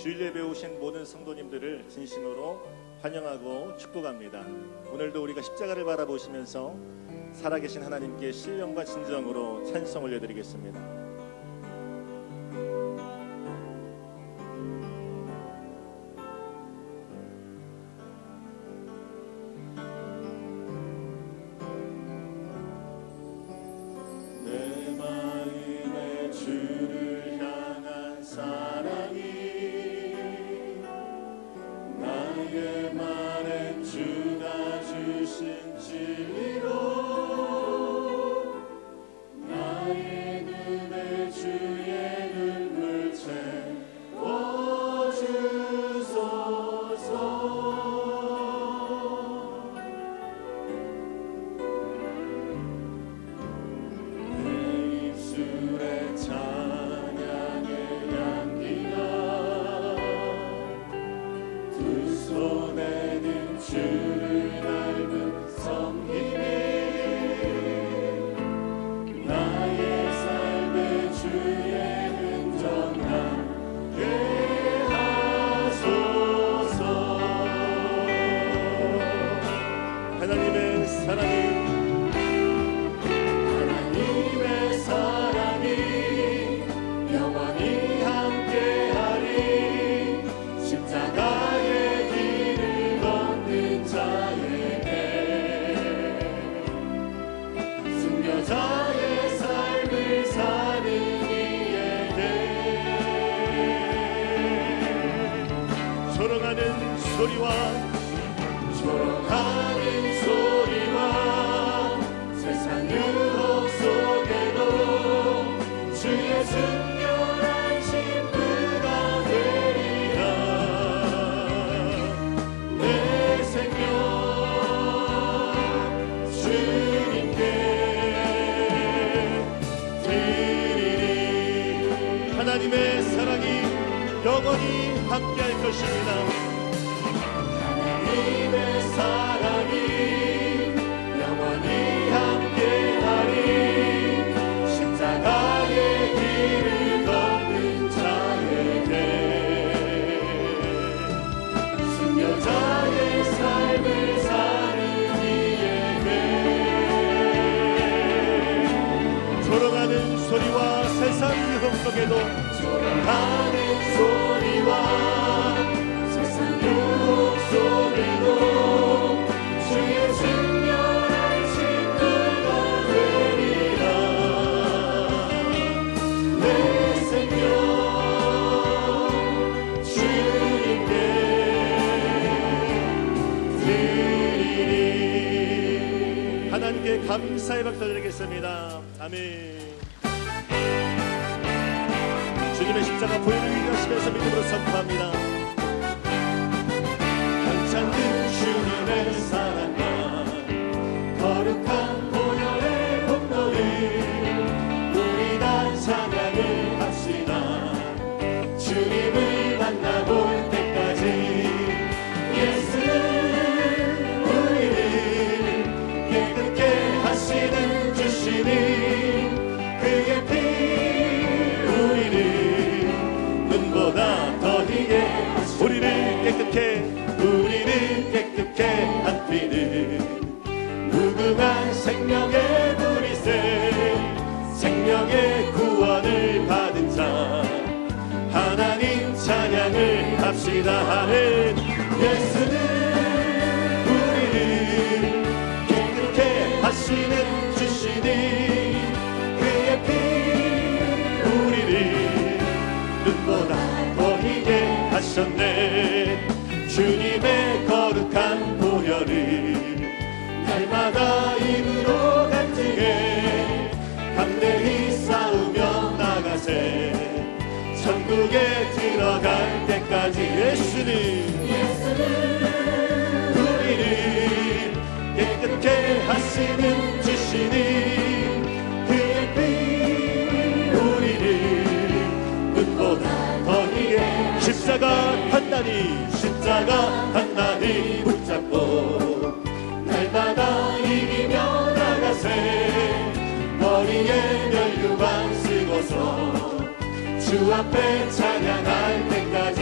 주일 예배 오신 모든 성도님들을 진심으로 환영하고 축복합니다. 오늘도 우리가 십자가를 바라보시면서 살아계신 하나님께 신령과 진정으로 찬송 올려드리겠습니다. 조롱하는 소리와 세상 유혹 속에도 주의 순결한 신부가 되리라. 내 생명 주님께 드리리. 하나님의 사랑이 영원히 함께할 것입니다. 하나님의 사랑이 영원히 함께하리. 십자가의 길을 걷는 자에게 순교자의 삶을 사는 이에게 조롱하는 소리와 세상 유혹 속에도 조롱하는 소리와 세상 유혹 속에도 주의 순결한 신부가 되리라. 내 생명 주님께 드리리. 하나님께 감사의 박수 드리겠습니다. 아멘. 주님의 십자가 보혈을 위하시면서 믿음으로 선포합니다. 한창 그 주님의 사랑과 거룩한 보혈의 공로를 우리 다 찬양을 합시다. 주님을 만나볼 때까지 예수는 우리를 깨끗게 하시는 주시니 그의 피 우리를 눈보다 더디게 우리를 깨끗해 우리를 깨끗게 한 피는 무궁한 생명의 보리새 생명의 구원을 받은 자 하나님 찬양을 합시다. 하는 예수는 우리를 깨끗게 하시는 주시니 그의 피 우리를 눈보다 더히게 하셨네. 주님의 거룩한 보혈을 날마다 입으로 간증해 담대히 싸우며 나가세. 천국에 들어갈 때까지 예수는 우리를 깨끗게 하시는 주시니 그의 피 우리를 눈보다 더히게 십자가 단단히 붙잡고 날마다 이기며 나가세. 머리에 면류관 쓰고서 주 앞에 찬양할 때까지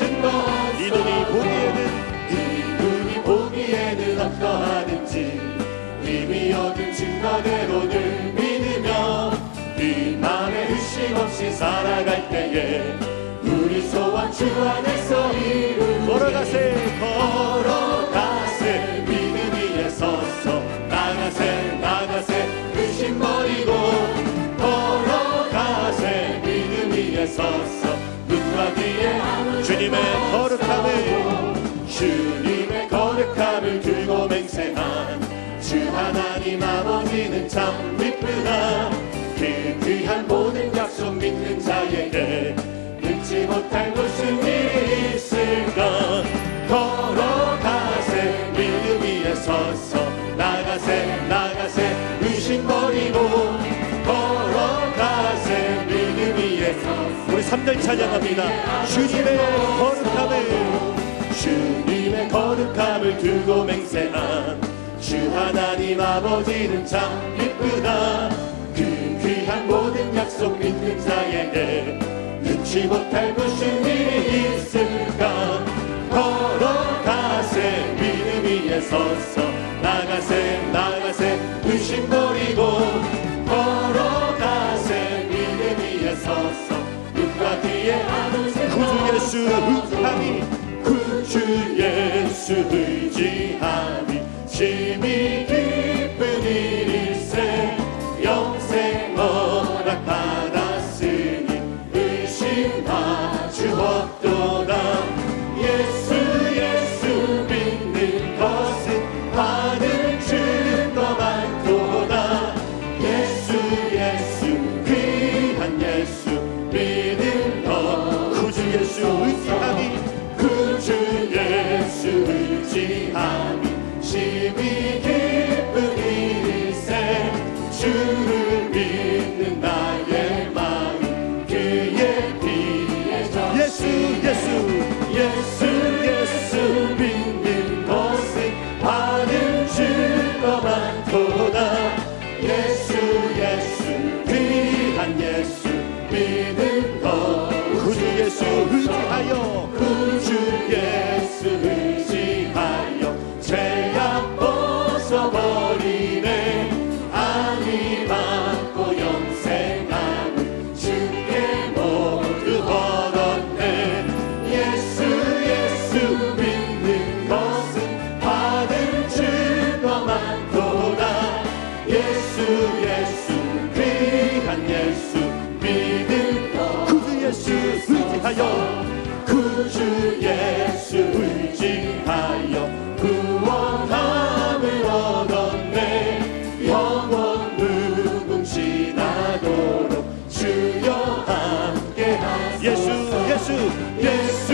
증거 이 눈이 보기에는 어떠하든지 이미 얻은 증거대로 늘 믿으며 네 맘에 의심 없이 살아갈 때에 우리 소원 주 안에서 이루리. 걸어가세 믿음 위에 서서 나가세 의심 버리고 걸어가세 믿음 위에 서서 눈과 귀에 주님의 거룩함을 들고 맹세한 주 하나님 아버지는 참 기쁘다. 그 귀한 모든 약속 믿는 자에게 능치 못할 무슨 일이 있을까. 걸어가세 믿음 위에 서서 나가세 의심 버리고 걸어가세 믿음 위에 서서. 우리 3절 찬양합니다. 주님의 거룩함을 두고 맹세한 주 하나님 아버지는 참 기쁘다. 그 귀한 모든 약속 믿는 자에게 능치 못할 무슨 일이 있을까. 걸어가세 믿음 위에 서서 나가세 의심 버리고 걸어가세 믿음 위에 서서 눈과 뒤에 구주 예수 의지함이 구주 예수 의지함이 심히 기쁜 일일세. 영생 허락 받았으니 의심하주 없도다. 예수 믿는 것은 받은 증거 많도다. 예수 귀한 예수 믿는 것. 구주 예수 의지함이 심히 기쁜 일일세. 주를 믿는 나의 마음 그의 피에 젖은 예수 믿는 것은 받은 증거 많도다. 예수 귀한 예수 믿는 것. 구주 예수 의지하여 죄악 벗어버리네. 아니 받고 영생함을 주께 모두 얻었네. 예수 믿는 것은 받은 증거 많도다. 예수 귀한 예수 믿는 것. 구주 예수 의지하여 구원함을 얻었네. 영원 무궁지나도록 주여 함께 하소서. 예수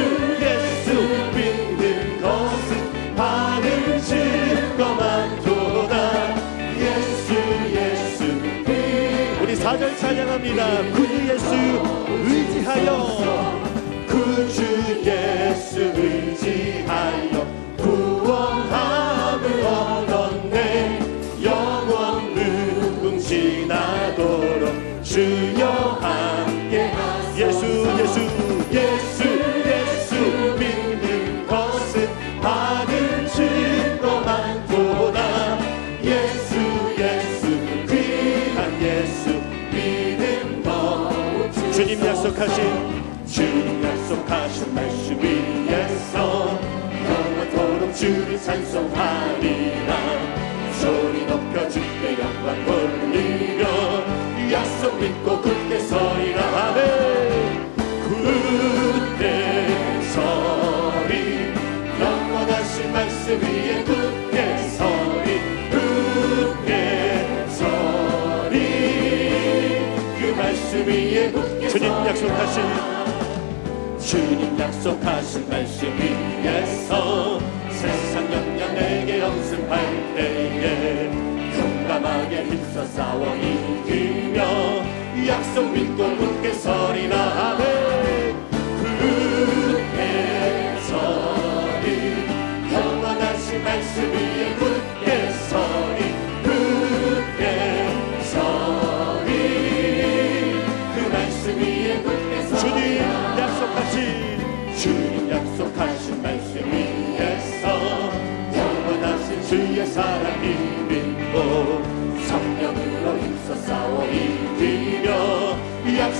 믿는 것은 받은 증거 많도다. 예수 우리 4절 찬양합니다. 구주 예수 의지하여 구주 예수 의지하여 구원함을 얻었네. 영원 무궁지나도록 주여 함께 하소서. 예수 믿는 것은 받은 증거 많도다. 예수 귀한 예수 믿는 것. 주님 약속하신 말씀 위에서 영원토록 주를 찬송하리라. 소리 높여 주께 영광 돌리며 약속 믿고 굳게 서리라. 아멘. 굳게 서리. 영원하신 말씀 위에 굳게 서리. 그 말씀 위에 굳게 주님 약속하신 말씀 위에서 세상 영향 내게 연습할 때에 용감하게 힘써 싸워 이기며 약속 믿고 굳게 서리라. 아멘. 굳게 서리. 영원하신 말씀 위에 굳게 서리. 그 말씀 위에 굳게 서리. 주님 약속하신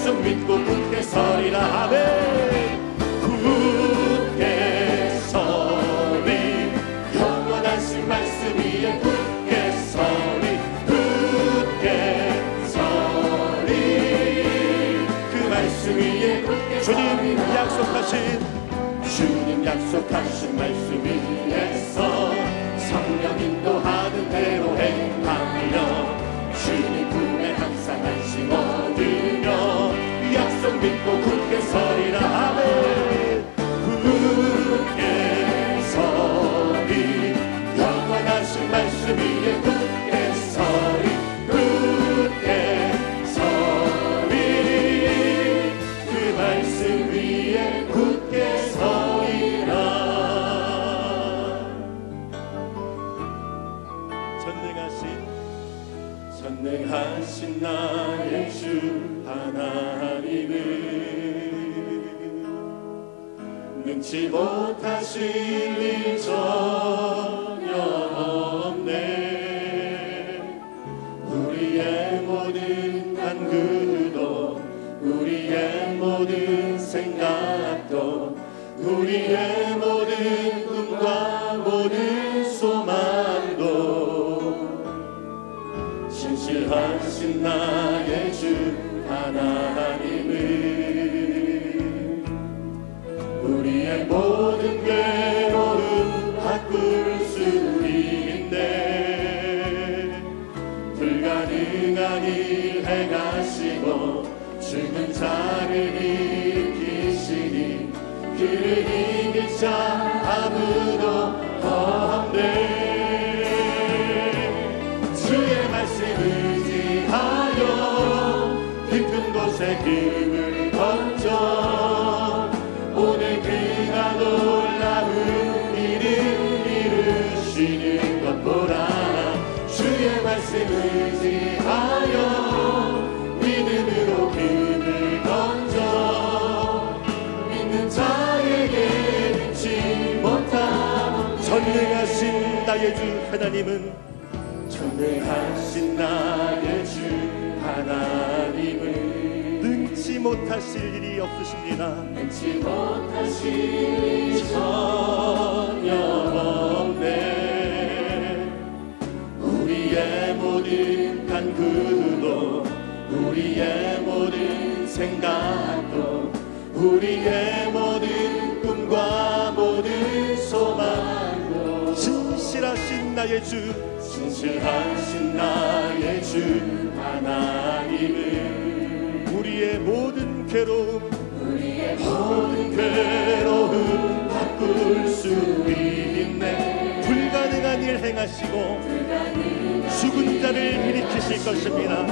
약속 믿고 굳게 서리라. 아멘. 굳게 서리, 영원하신 말씀 위에 굳게 서리, 굳게 서리, 그 말씀 위에 굳게 주님 약속하신 말씀 위에서 성령 인도하는 대로 행하며 주님 품에 항상 안심 얻으며 약속 믿고 굳게 서리라. 아멘. 굳게 서리, 영원하신 말씀 위에 굳게 서리, 굳게 서리, 그 말씀 위에 굳게 서리라. 전능하신 나의 주 하나님은 능치 못하실 일 전혀 없네. 우리의 모든 간구도 우리의 모든 생각도 우리의 모든 꿈과 모든 소망도 신실하신 나의 주 하나님은 우리의 모든 괴로움 바꿀 수 있네. 불가능한 일 행하시고 죽은 자를 일으키시니 그를 이길 자 아무도 없네. 주의 말씀 의지하여 깊은 곳에 기름을 던져 오늘 그가 놀라운 일을 이루시는 것 보라. 주의 말씀 의지하여 믿음으로 기름을 던져 믿는 자에게 능치 못함. 전능하신 나의 주 하나님은 전능하신 나의 주 하나님은 능치 못하실 일이 없으십니다. 능치 못하실 일이 전혀 없네. 우리의 모든 간구도 우리의 모든 생각도 우리의 모든 꿈과 모든 소망도 신실하신 나의 주, 신실하신 나의 주 하나님은 우리의 모든 괴로움 우리의 모든 괴로움 바꿀 수 있네. 불가능한 일 행하시고 죽은 자를 일으키실 것입니다.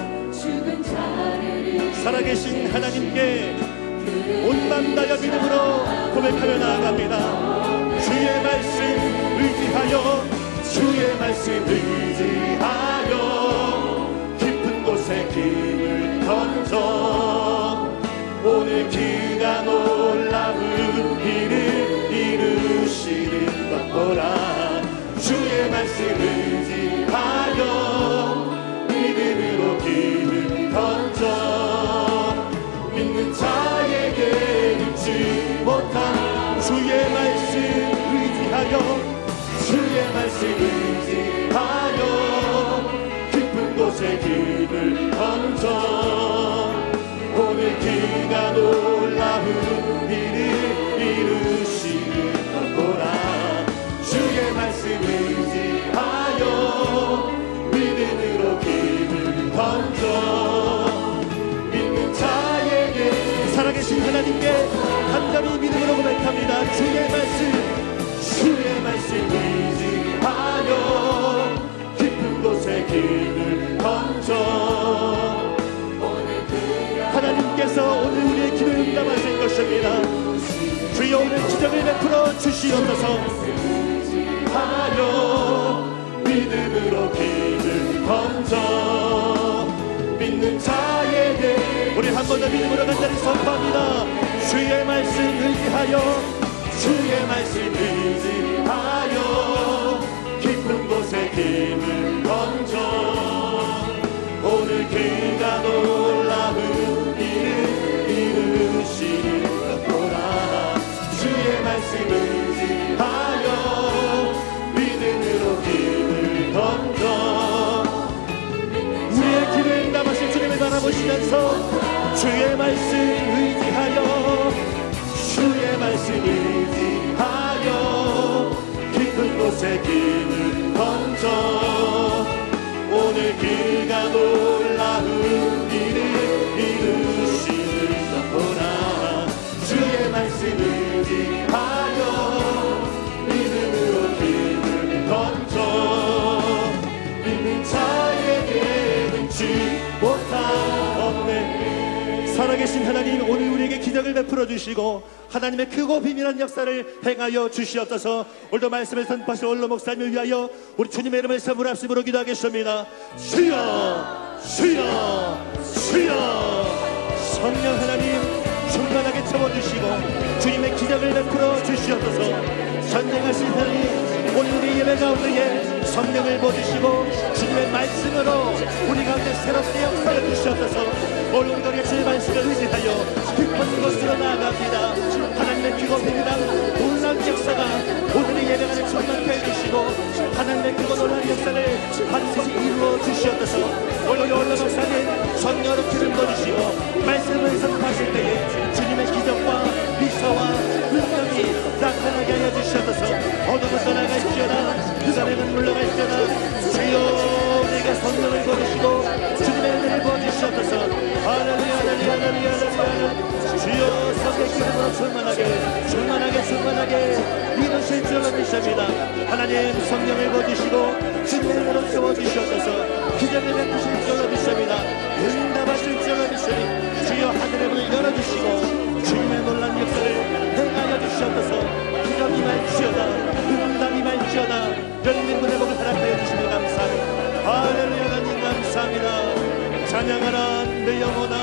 살아계신 하나님께 온 맘 다여 믿음으로 고백하며 나아갑니다. 주의 말씀 의지하여 주의 말씀 의지하여 깊은 곳에 힘을 던져 오늘 그가 놀라운 일을 이루시는 것 보라. 주의 말씀 의지하여 믿음으로 힘을 던져 믿는 자에게 잊지 못한 주의 말씀 의지하여 주의 말씀 의지하여 깊은 곳에 힘을 던져 오늘 그가 놀라운 일을 이루시는 것 보라. 주의 말씀 의지하여 믿음으로 힘을 던져 믿는 자에게 살아계신 하나님께 간절히 믿음으로 고백합니다. 주의 말씀 의지하여 깊은 곳에 힘을 던져 하나님께서 오늘 우리의 기도에 응답하실 것입니다. 주여 오늘 기적을 베풀어 주시옵소서. 하여 믿음으로 힘을 던져 믿는 자에게 우리 한 번 더 믿음으로 간절히 선포합니다. 주의 말씀 의지하여 주의 말씀 의지하여 깊은 곳에 힘을 던져 오늘 그가 놀라운 일을 주의 말씀 의지하여 주의 말씀 의지하여 깊은 곳에 길을 던져 오늘 길가 놀라운 일을 이루시는 것보나 주의 말씀 의지하여 믿음으로 길을 던져 믿는 자에게 능치 못하옵네. 살아계신 하나님, 오늘 우리에게 기적을 베풀어 주시고 하나님의 크고 비밀한 역사를 행하여 주시옵소서. 오늘도 말씀을 선포하실 원로 목사님을 위하여 우리 주님의 이름을 선물합심으로 기도하겠습니다. 주여 주여 주여. 성령 하나님 충만하게 채워주시고 주님의 기적을 베풀어 주시옵소서. 전쟁하신 하나님, 오늘 우리 예배 가운데에 성령을 부어주시고 주님의 말씀으로 우리 가운데 새롭게 역사해 주시옵소서. 오늘 우리가 주의 말씀을 의지하여 깊은 곳으로 나아갑니다. 하나님의 크고 비밀한 놀라운 역사가 오늘의 예배가 충만케 해주시고 하나님의 크고 놀라운 역사를 반드시 이루어 주시옵소서. 오늘 원로 목사님 성령으로 기름 부어주시고 말씀을 선포하실 때에 주님의 기적과 미사와 능력이 나타나게 하여 주시옵소서. 어둠은 떠나갈지어다 그사람은 물러갈지어다 주여 우리에게 성령을 부어주시고 주님의 은혜를 부어주시옵소서. 할렐루야 할렐루야 할렐루야 할렐루야. 주여 성령 기름으로 충만하게 이루실 줄로 믿습니다. 하나님 성령을 부어주시고 주님의 은혜로 채워주시옵소서. 기적을 베푸실 줄로 믿습니다. 응답하실 줄로 믿으니 주여 하늘의 문을 열어주시고 주님의 놀라운 역사를 행하여 주시옵소서. 기적이 말지어다 응답이 말지어다 열린 문의 복을 허락하여 주시니 감사합니다. 할렐루야 하나님 감사합니다. 찬양하라 내 영혼아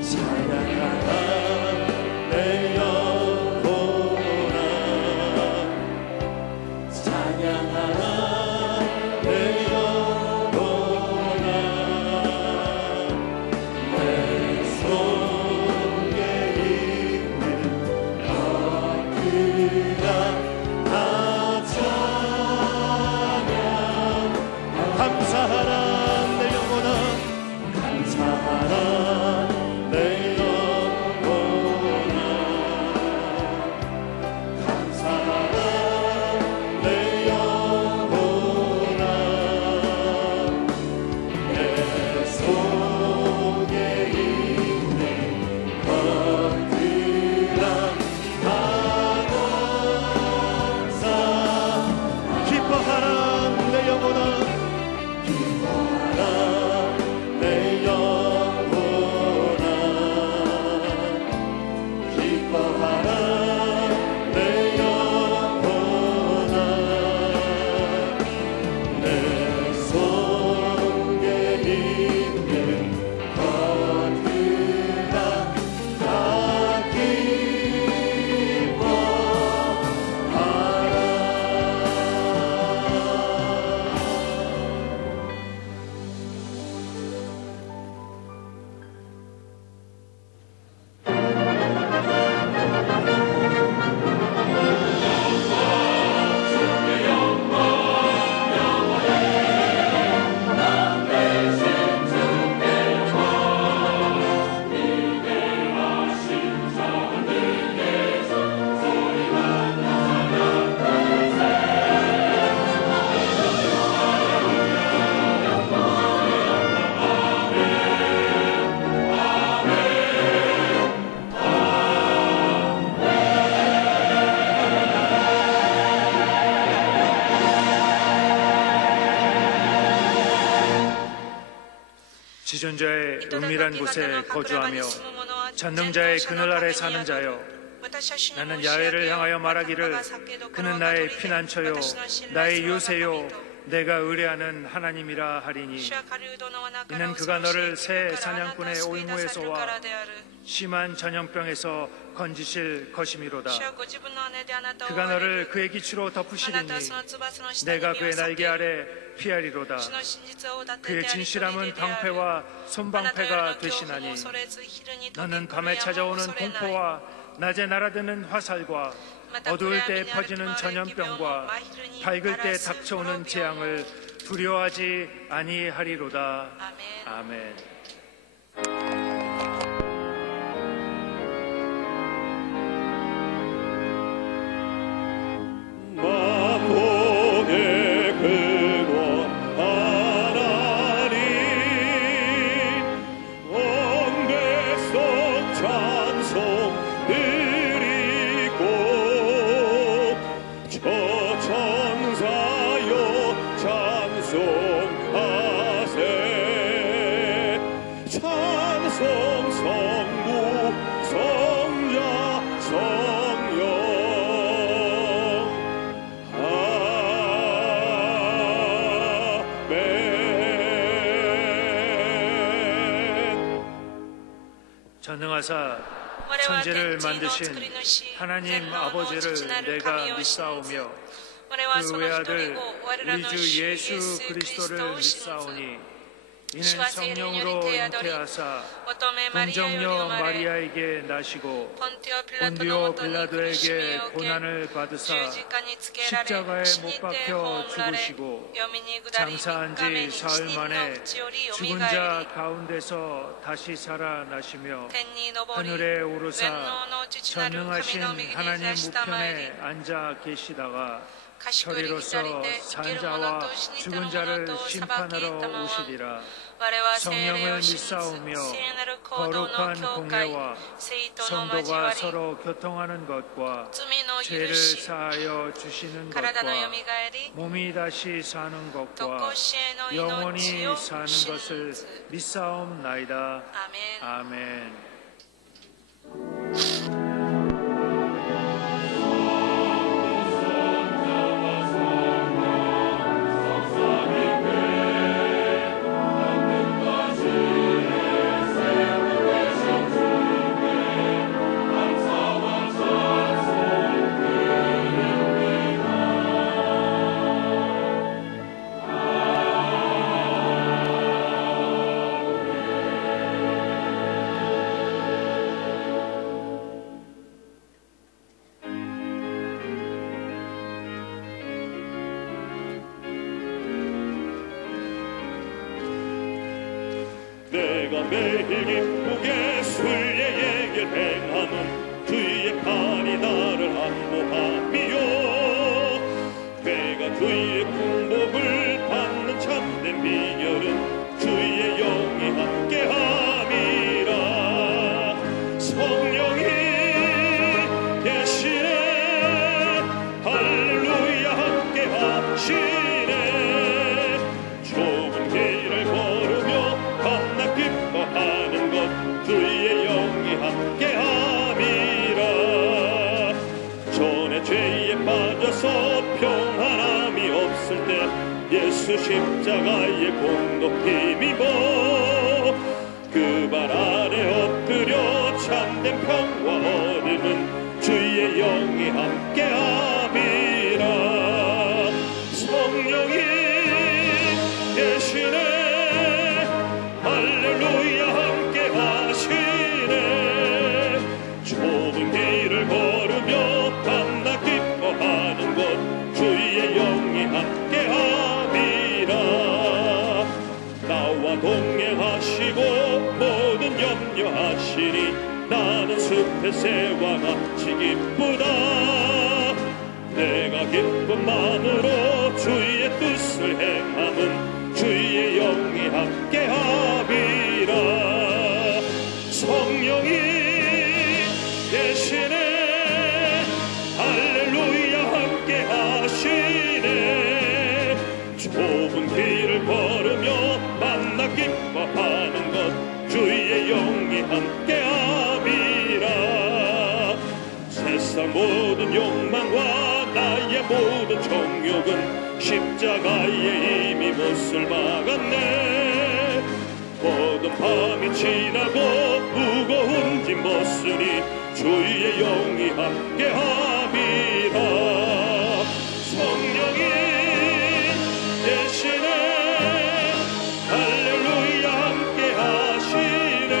찬양하라 내 영혼아 찬양하라 내 영혼아 내 속에 있는 것들아 다 찬양 감사하라 내 영혼아 감사하라 내 영혼아 감사하라 내 영혼아 내 속에 있는 것들아 다 감사 기뻐하라 내 영혼아 기뻐하라 내 영혼아 기뻐하라 내 영혼아 내 속에 있는 것들아 다 지존자의 은밀한 곳에 거주하며 전능자의 그늘 아래 사는 자여, 나는 야훼를 향하여 말하기를 그는 나의 피난처요 나의 요새요 내가 의뢰하는 하나님이라 하리니, 이는 그가 너를 새 사냥꾼의 올무에서와 심한 전염병에서 건지실 것이미로다. 그가 너를 그의 기치로 덮으시리니 내가 그의 날개 아래 피하리로다. 그의 진실함은 방패와 손방패가 되시나니, 너는 밤에 찾아오는 공포와 낮에 날아드는 화살과 어두울 때 퍼지는 전염병과 밝을 때 닥쳐오는 재앙을 두려워하지 아니하리로다. 아멘. 전능하사 천지를 만드신 하나님 아버지를 내가 믿사오며 그 외아들 우리 주 예수 그리스도를 믿사오니 이는 성령으로 잉태하사 동정녀 마리아에게 나시고 본디오 빌라도에게 고난을 받으사 십자가에 못 박혀 죽으시고 장사한 지 사흘 만에 죽은 자 가운데서 다시 살아나시며 하늘에 오르사 전능하신 하나님 우편에 앉아 계시다가 저리로서 산자와 죽은 자를 심판하러 오시리라. 성령을 믿사오며 거룩한 공회와 성도가 서로 교통하는 것과 죄를 사하여 주시는 것과 몸이 다시 사는 것과 영원히 사는 것을 믿사옵나이다. 아멘. 내가 매일 기쁘게 순례의 길 행하는 주의 팔이 나를 안보함이요 내가 주의 공복을 받는 참된 비결은 주의 영이 함께함이라 성령이 계시네 할렐루야 함께하시네 좁은 길을 걸으며 밤낮 기뻐하는 것 주의 영이 함께함이라 전에 죄에 빠져서 평안함이 없을 때 예수 십자가의 공로 힘입어 그 발 아래 엎드려 참된 평화 얻으는 주의 영이 함께함이라 성령이 계시네 할렐루야 함께 하시네 좁은 길을 걸으며 밤낮 기뻐하는 것 주의 영이 함께 함이라 나와 동행하시고 모든 염려하시니 나는 숲의 새와 같이 기쁘다 내가 기쁨만으로 주의 뜻을 행함은 주의 영이 함께함이라 성령이 계시네 할렐루야 함께하시네 좁은 길을 걸으며 만나 기뻐하는 것 주의 영이 함께함이라 세상 모든 욕망과 나의 모든 정욕은 십자가에 이미 못을 막았네 모든 밤이 지나고 무거운 짐 벗으니 주의 영이 함께함이라 성령이 계시네 할렐루야 함께하시네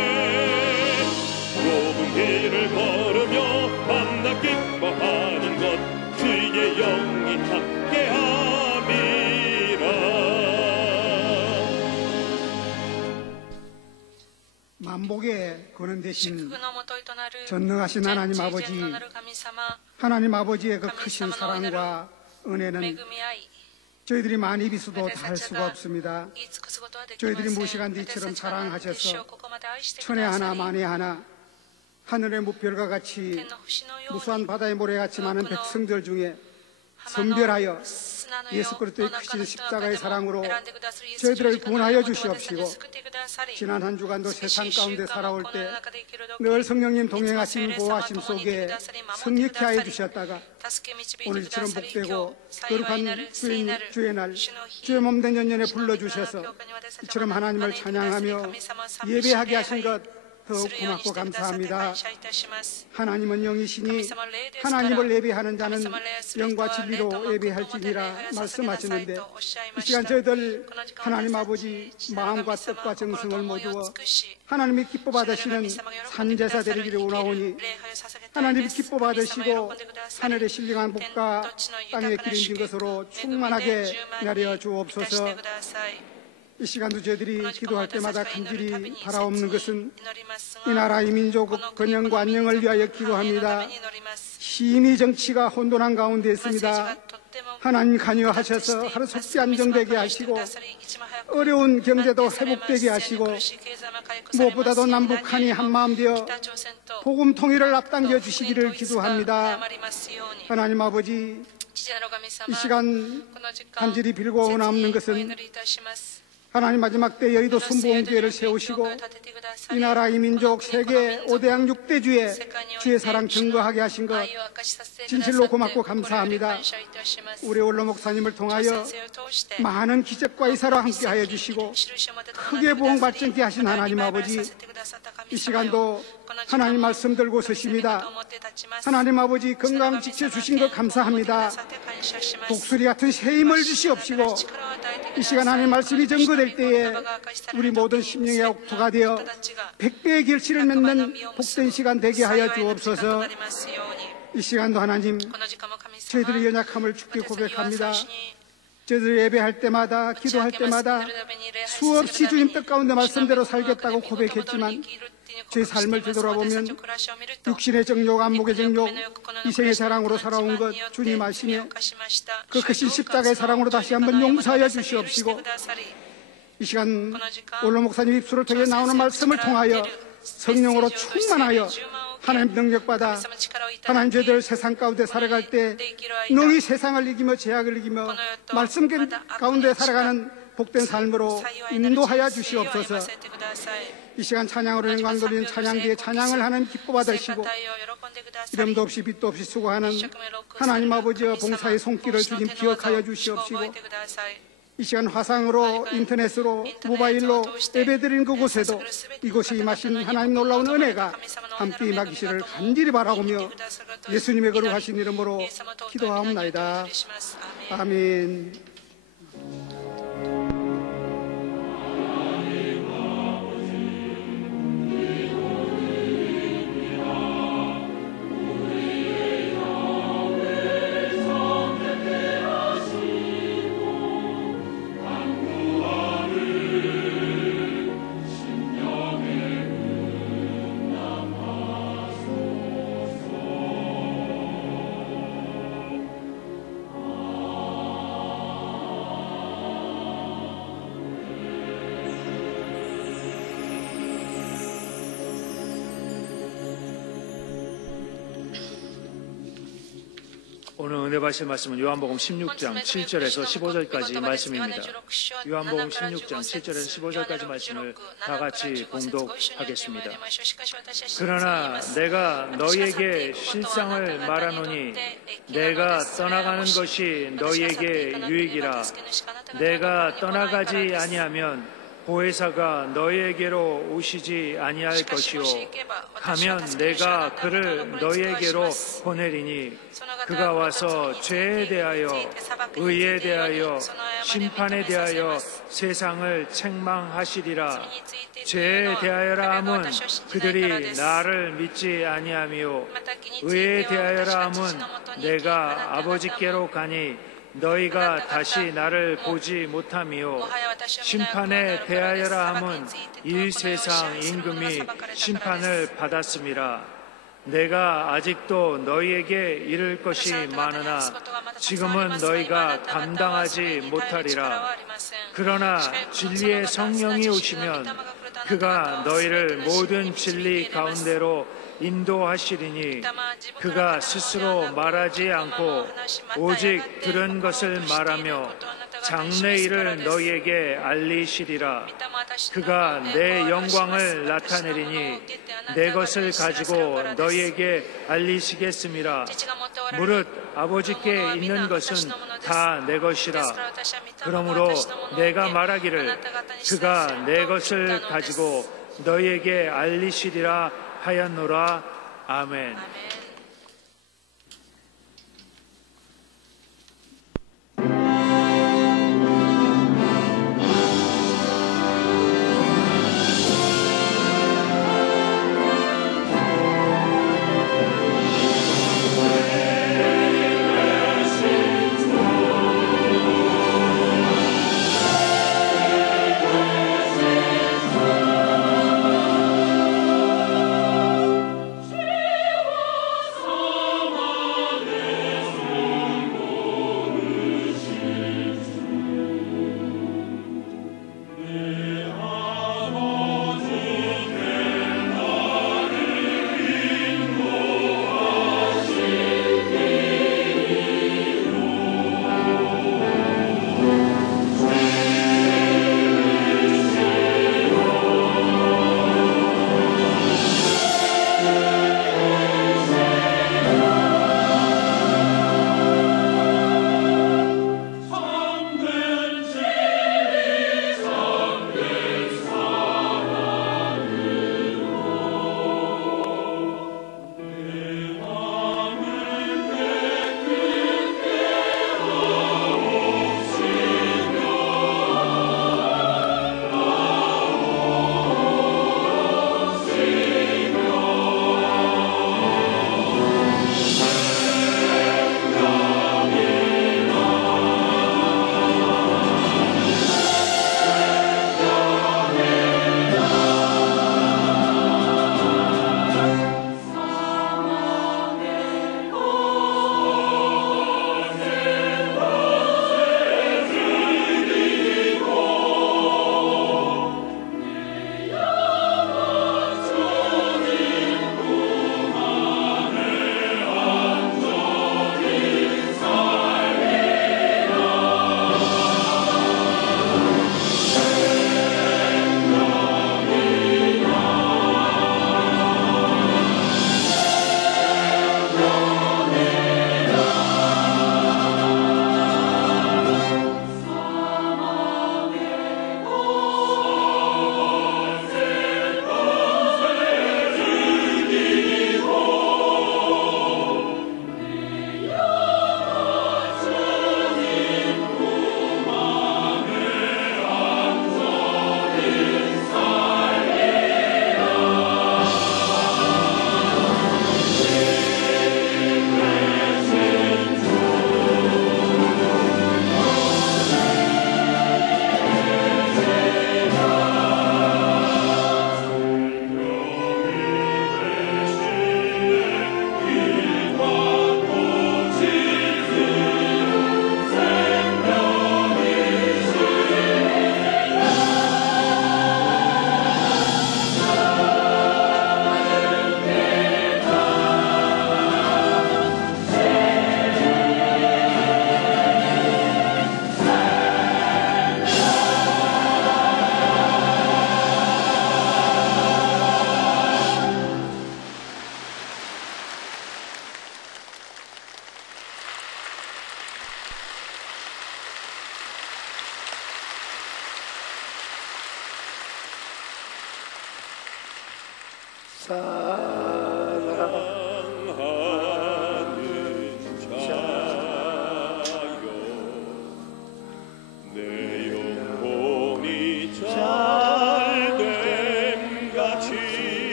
좁은 길을 걸으며 밤낮 기뻐하는 것 주의 영이 함께함이라 만복의 근원 되신 전능하신 하나님 아버지 하나님 아버지의 그 크신 사랑과 은혜는 저희들이 많이 비서도 다 할 수가 없습니다. 저희들이 무시간 뒤처럼 사랑하셔서 천에 하나 만에 하나 하늘의 무별과 같이 무수한 바다의 모래같이 많은 백성들 중에 선별하여 예수 그리스도의 크신 십자가의 사랑으로 저희들을 구원하여 주시옵시고 지난 한 주간도 세상 가운데 살아올 때 늘 성령님 동행하심 보호하심 속에 성립케 하여 주셨다가 오늘처럼 복되고 거룩한 주의 날 주의 몸된 연년에 불러주셔서 이처럼 하나님을 찬양하며 예배하게 하신 것 더욱 고맙고 감사합니다. 하나님은 영이시니 하나님을 예배하는 자는 영과 진리로 예배할지니라 말씀하셨는데, 이 시간 저희들 하나님 아버지 마음과 뜻과 정성을 모두어 하나님이 기뻐 받으시는 산제사 드리기를 원하오니, 하나님이 기뻐 받으시고 하늘의 신령한 복과 땅의 기름진 것으로 충만하게 내려 주옵소서. 이 시간도 저희들이 기도할 때마다 간절히 바라옵는 것은 이 나라 이 민족의 번영과 안녕을 위하여 기도합니다. 심히 정치가 혼돈한 가운데 있습니다. 하나님 관여하셔서 하루속히 안정되게 하시고 어려운 경제도 회복되게 하시고 무엇보다도 남북한이 한마음 되어 복음 통일을 앞당겨 주시기를 기도합니다. 하나님 아버지, 이 시간 간절히 빌고 원하옵는 것은 하나님 마지막 때 여의도 순복음교회를 세우시고 이 나라 이 민족 세계 5대양 6대주에 주의 사랑 증거하게 하신 것 진실로 고맙고 감사합니다. 우리 원로 목사님을 통하여 많은 기적과 이사로 함께하여 주시고 크게 부흥 발전케 하신 하나님 아버지, 이 시간도 하나님 말씀 들고 서십니다. 하나님 아버지 건강 지켜주신 것 감사합니다. 독수리 같은 새 힘을 주시옵시고 이 시간 하나님 말씀이 전거될 때에 우리 모든 심령의 옥토가 되어 100배의 결실을 맺는 복된 시간 되게 하여 주옵소서. 이 시간도 하나님 저희들의 연약함을 주께 고백합니다. 저희들 예배할 때마다 기도할 때마다 수없이 주님 뜻 가운데 말씀대로 살겠다고 고백했지만 저희 삶을 되돌아보면 육신의 정욕, 안목의 정욕, 이생의 사랑으로 살아온 것 주님 아시며 그 크신 십자가의 사랑으로 다시 한번 용서하여 주시옵시고, 이 시간 원로 목사님 입술을 통해 나오는 말씀을 통하여 성령으로 충만하여 하나님 능력받아 하나님 저희들 세상 가운데 살아갈 때 능히 세상을 이기며 죄악을 이기며 말씀 가운데 살아가는 복된 삶으로 인도하여 주시옵소서. 이 시간 찬양으로 영광 돌리는 찬양대의 찬양을 하나님 기뻐 받으시고 이름도 없이 빛도 없이 수고하는 하나님 아버지의 봉사의 손길을 주님 기억하여 주시옵시고, 이 시간 화상으로 인터넷으로 모바일로 예배드리는 그곳에도 이곳에 임하신 하나님 놀라운 은혜가 함께 임하기를 간절히 바라오며 예수님의 거룩하신 이름으로 기도하옵나이다. 아멘. 오늘 은혜 받으실 말씀은 요한복음 16장 7절에서 15절까지 말씀입니다. 요한복음 16장 7절에서 15절까지 말씀을 다 같이 봉독하겠습니다. 그러나 내가 너희에게 실상을 말하노니 내가 떠나가는 것이 너희에게 유익이라. 내가 떠나가지 아니하면 보혜사가 너희에게로 오시지 아니할 것이요, 가면 내가 그를 너희에게로 보내리니 그가 와서 죄에 대하여, 의에 대하여, 심판에 대하여 세상을 책망하시리라. 죄에 대하여라 함은 그들이 나를 믿지 아니하며, 의에 대하여라 함은 내가 아버지께로 가니 너희가 다시 나를 보지 못하며, 심판에 대하여라 함은 이 세상 임금이 심판을 받았음이라. 내가 아직도 너희에게 이를 것이 많으나 지금은 너희가 감당하지 못하리라. 그러나 진리의 성령이 오시면 그가 너희를 모든 진리 가운데로 인도하시리니 그가 스스로 말하지 않고 오직 들은 것을 말하며 장래 일을 너희에게 알리시리라. 그가 내 영광을 나타내리니 내 것을 가지고 너희에게 알리시겠음이라. 무릇 아버지께 있는 것은 다 내 것이라. 그러므로 내가 말하기를 그가 내 것을 가지고 너희에게 알리시리라 하였노라. 아멘.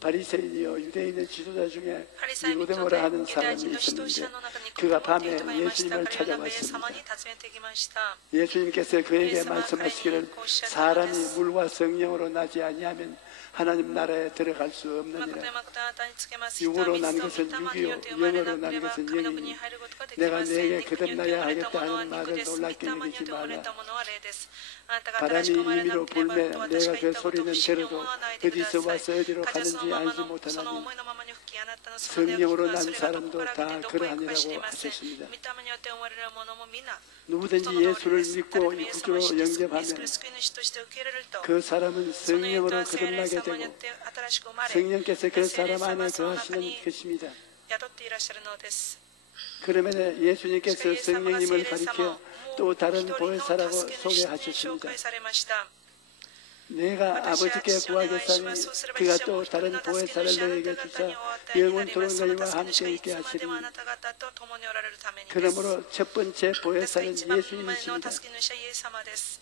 바리새인이요 유대인의 지도자 중에 니고데모라 하는 사람이 있었는데 그가 밤에 예수님을 찾아왔습니다. 예수님께서 그에게 말씀하시기를 사람이 물과 성령으로 나지 아니하면 하나님 나라에 들어갈 수 없느니라. 육으로 난 것은 육이요 영으로 난 것은 영이니 내가 네게 거듭나야 하겠다 하는 말을 놀랍게 여기지 말라. 바람이 임의로 불매 내가 그 소리는 들어도 어디서 와서 어디로 가는지 알지 못하나니 성령으로 난 사람도 다 그러하니라고 하셨습니다. 누구든지 예수를 믿고 구주로 영접하면 그 사람은 성령으로 거듭나게 되고 성령께서 그 사람 안에 거하시는 것입니다. 그러면 예수님께서 성령님을 가리켜 또 다른 보혜사라고 소개하셨습니다. 내가 아버지께 구하겠사니 그가 또 다른 보혜사를 너희에게 주사 영원토록 너희와 함께 있게 하시리니. 그러므로 첫 번째 보혜사는 예수님이십니다.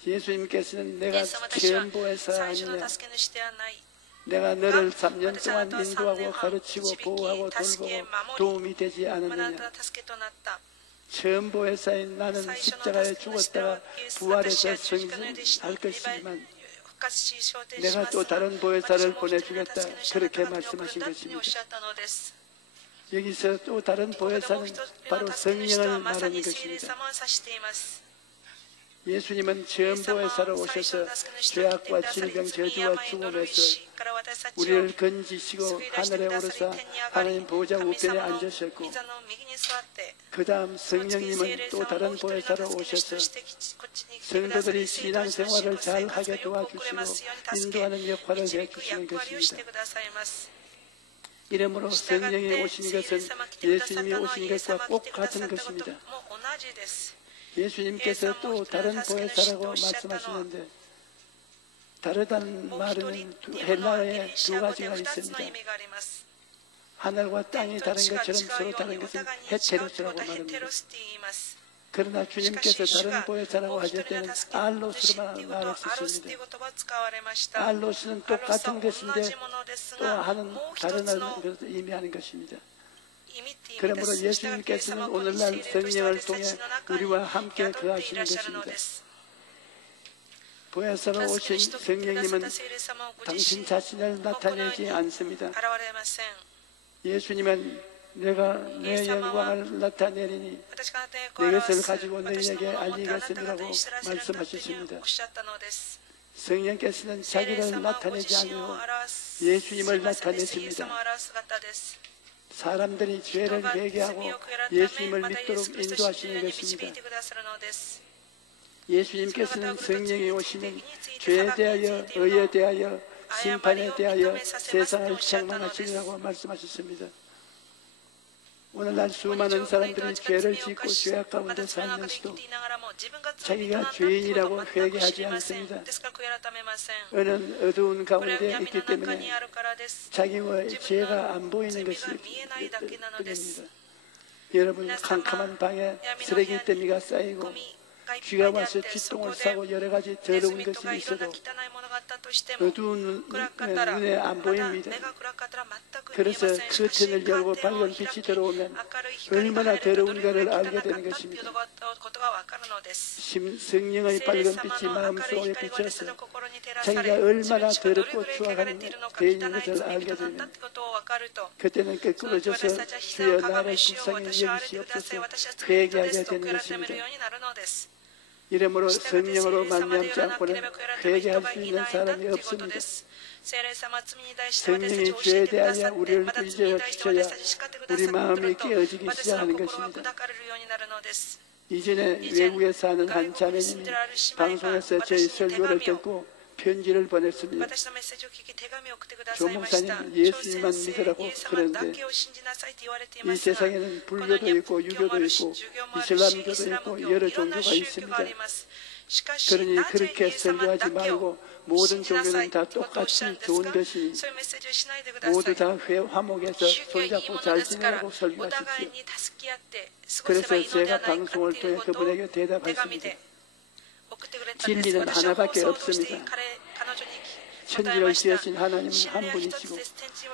예수님께서는 내가 처음 보혜사 아니냐, 내가 너를 3년 동안 인도하고 가르치고 보호하고 돌보고 도움이 되지 않았느냐. 처음 보혜사인 나는 십자가에 죽었다가 부활해서 승진할 것이지만 내가 또 다른 보혜사를 보내주겠다, 그렇게 말씀하신 것입니다. 여기서 또 다른 보혜사는 바로 성령을 말하는 것입니다. 예수님은 처음 보혜사로 오셔서 죄악과 질병, 저주와 죽음에서 우리를 건지시고 하늘에 오르사 하나님 보좌 우편에 앉으셨고, 그 다음 성령님은 또 다른 보혜사로 오셔서 성도들이 신앙생활을 잘하게 도와주시고 인도하는 역할을 해주시는 것입니다. 이러므로 성령이 오신 것은 예수님이 오신 것과 꼭 같은 것입니다. 예수님께서 또 다른 보혜사라고 말씀하시는데, 다르다는 말은 헬라어에 두 가지가 있습니다. 하늘과 땅이 다른 것처럼 서로 다른 것은 헤테로스라고 말합니다. 그러나 주님께서 다른 보혜사라고 하실 때는 알로스로만 말을 쓰십니다. 알로스는 똑같은 것인데 또 하는 다른 것을 의미하는 것입니다. 그러므로 예수님께서는 오늘날 성령을 통해 우리와 함께 거하시는 것입니다. 보혜사로 오신 성령님은 당신 자신을 나타내지 않습니다. 예수님은 내가 내 영광을 나타내리니 내 것을 가지고 너희에게 알리겠음이라고 말씀하셨습니다. 성령께서는 자기를 나타내지 않고 예수님을 나타내십니다. 사람들이 죄를 회개하고 예수님을 믿도록 인도하시는 것입니다. 예수님께서는 성령이 오시면 죄에 대하여, 의에 대하여, 심판에 대하여 세상을 책망하시리라고 말씀하셨습니다. 오늘날 수많은 사람들이 죄를 짓고 죄악 가운데 살면서도 자기가 죄인이라고 회개하지 않습니다. 어느 어두운 가운데 있기 때문에 자기의 죄가 안 보이는 것이 뿐입니다. 여러분, 캄캄한 방에 쓰레기 더미가 쌓이고 쥐가 와서 쥐똥을 싸고 여러 가지 더러운 것이 있어도 어두운 눈에 안 보입니다. 그래서 커튼을 열고 밝은 빛이 들어오면 얼마나 더러운가를 알게 되는 것입니다. 성령의 밝은 빛이 마음속에 비쳐서 자기가 얼마나 더럽고 추악한 죄인인 것을 알게 되면 그때는 거꾸러져서 주여 나를 불쌍히 여기시옵소서 회개하게 되는 것입니다. 이러므로 성령으로 말미암지 않고는 회개할 수 있는 사람이 없습니다. 성령이 죄에 대하여 우리를 의지하여 비춰야 우리 마음이 깨어지기 시작하는 것입니다. 이전에 외국에 사는 한 자매님이 방송에서 저희 설교를 듣고 편지를 보냈습니다. 조 목사님, 예수님만 믿으라고 그러는데 이 세상에는 불교도 있고 유교도 있고 이슬람교도 있고 여러 종교가 있습니다. 그러니 그렇게 설교하지 말고 모든 종교는 다 똑같이 좋은 것이니 모두 다 화목해서 손잡고 잘 지내라고 설교하십시오. 그래서 제가 방송을 통해 그분에게 대답했습니다. 진리는 하나밖에 없습니다. 천지를 지으신 하나님은 한 분이시고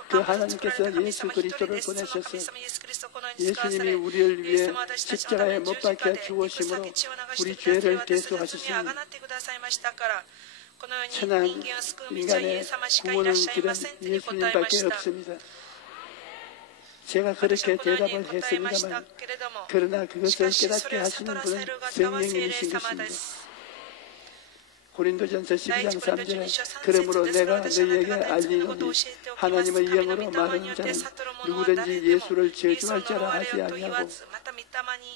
그 하나님께서 예수 그리스도를 보내셔서 예수님이 우리를 위해 십자가에 못 박혀 죽으심으로 우리 죄를 대속하셨습니다. 천한 인간의 구원의 길은 예수님밖에 없습니다. 제가 그렇게 대답을 했습니다만, 그러나 그것을 깨닫게 하시는 분은 성령님이신 것입니다. 고린도전서 12장 3절에 그러므로 내가 너희에게 알리노니 하나님의 영으로 말하는 자는 누구든지 예수를 저주할 자라 하지 아니하고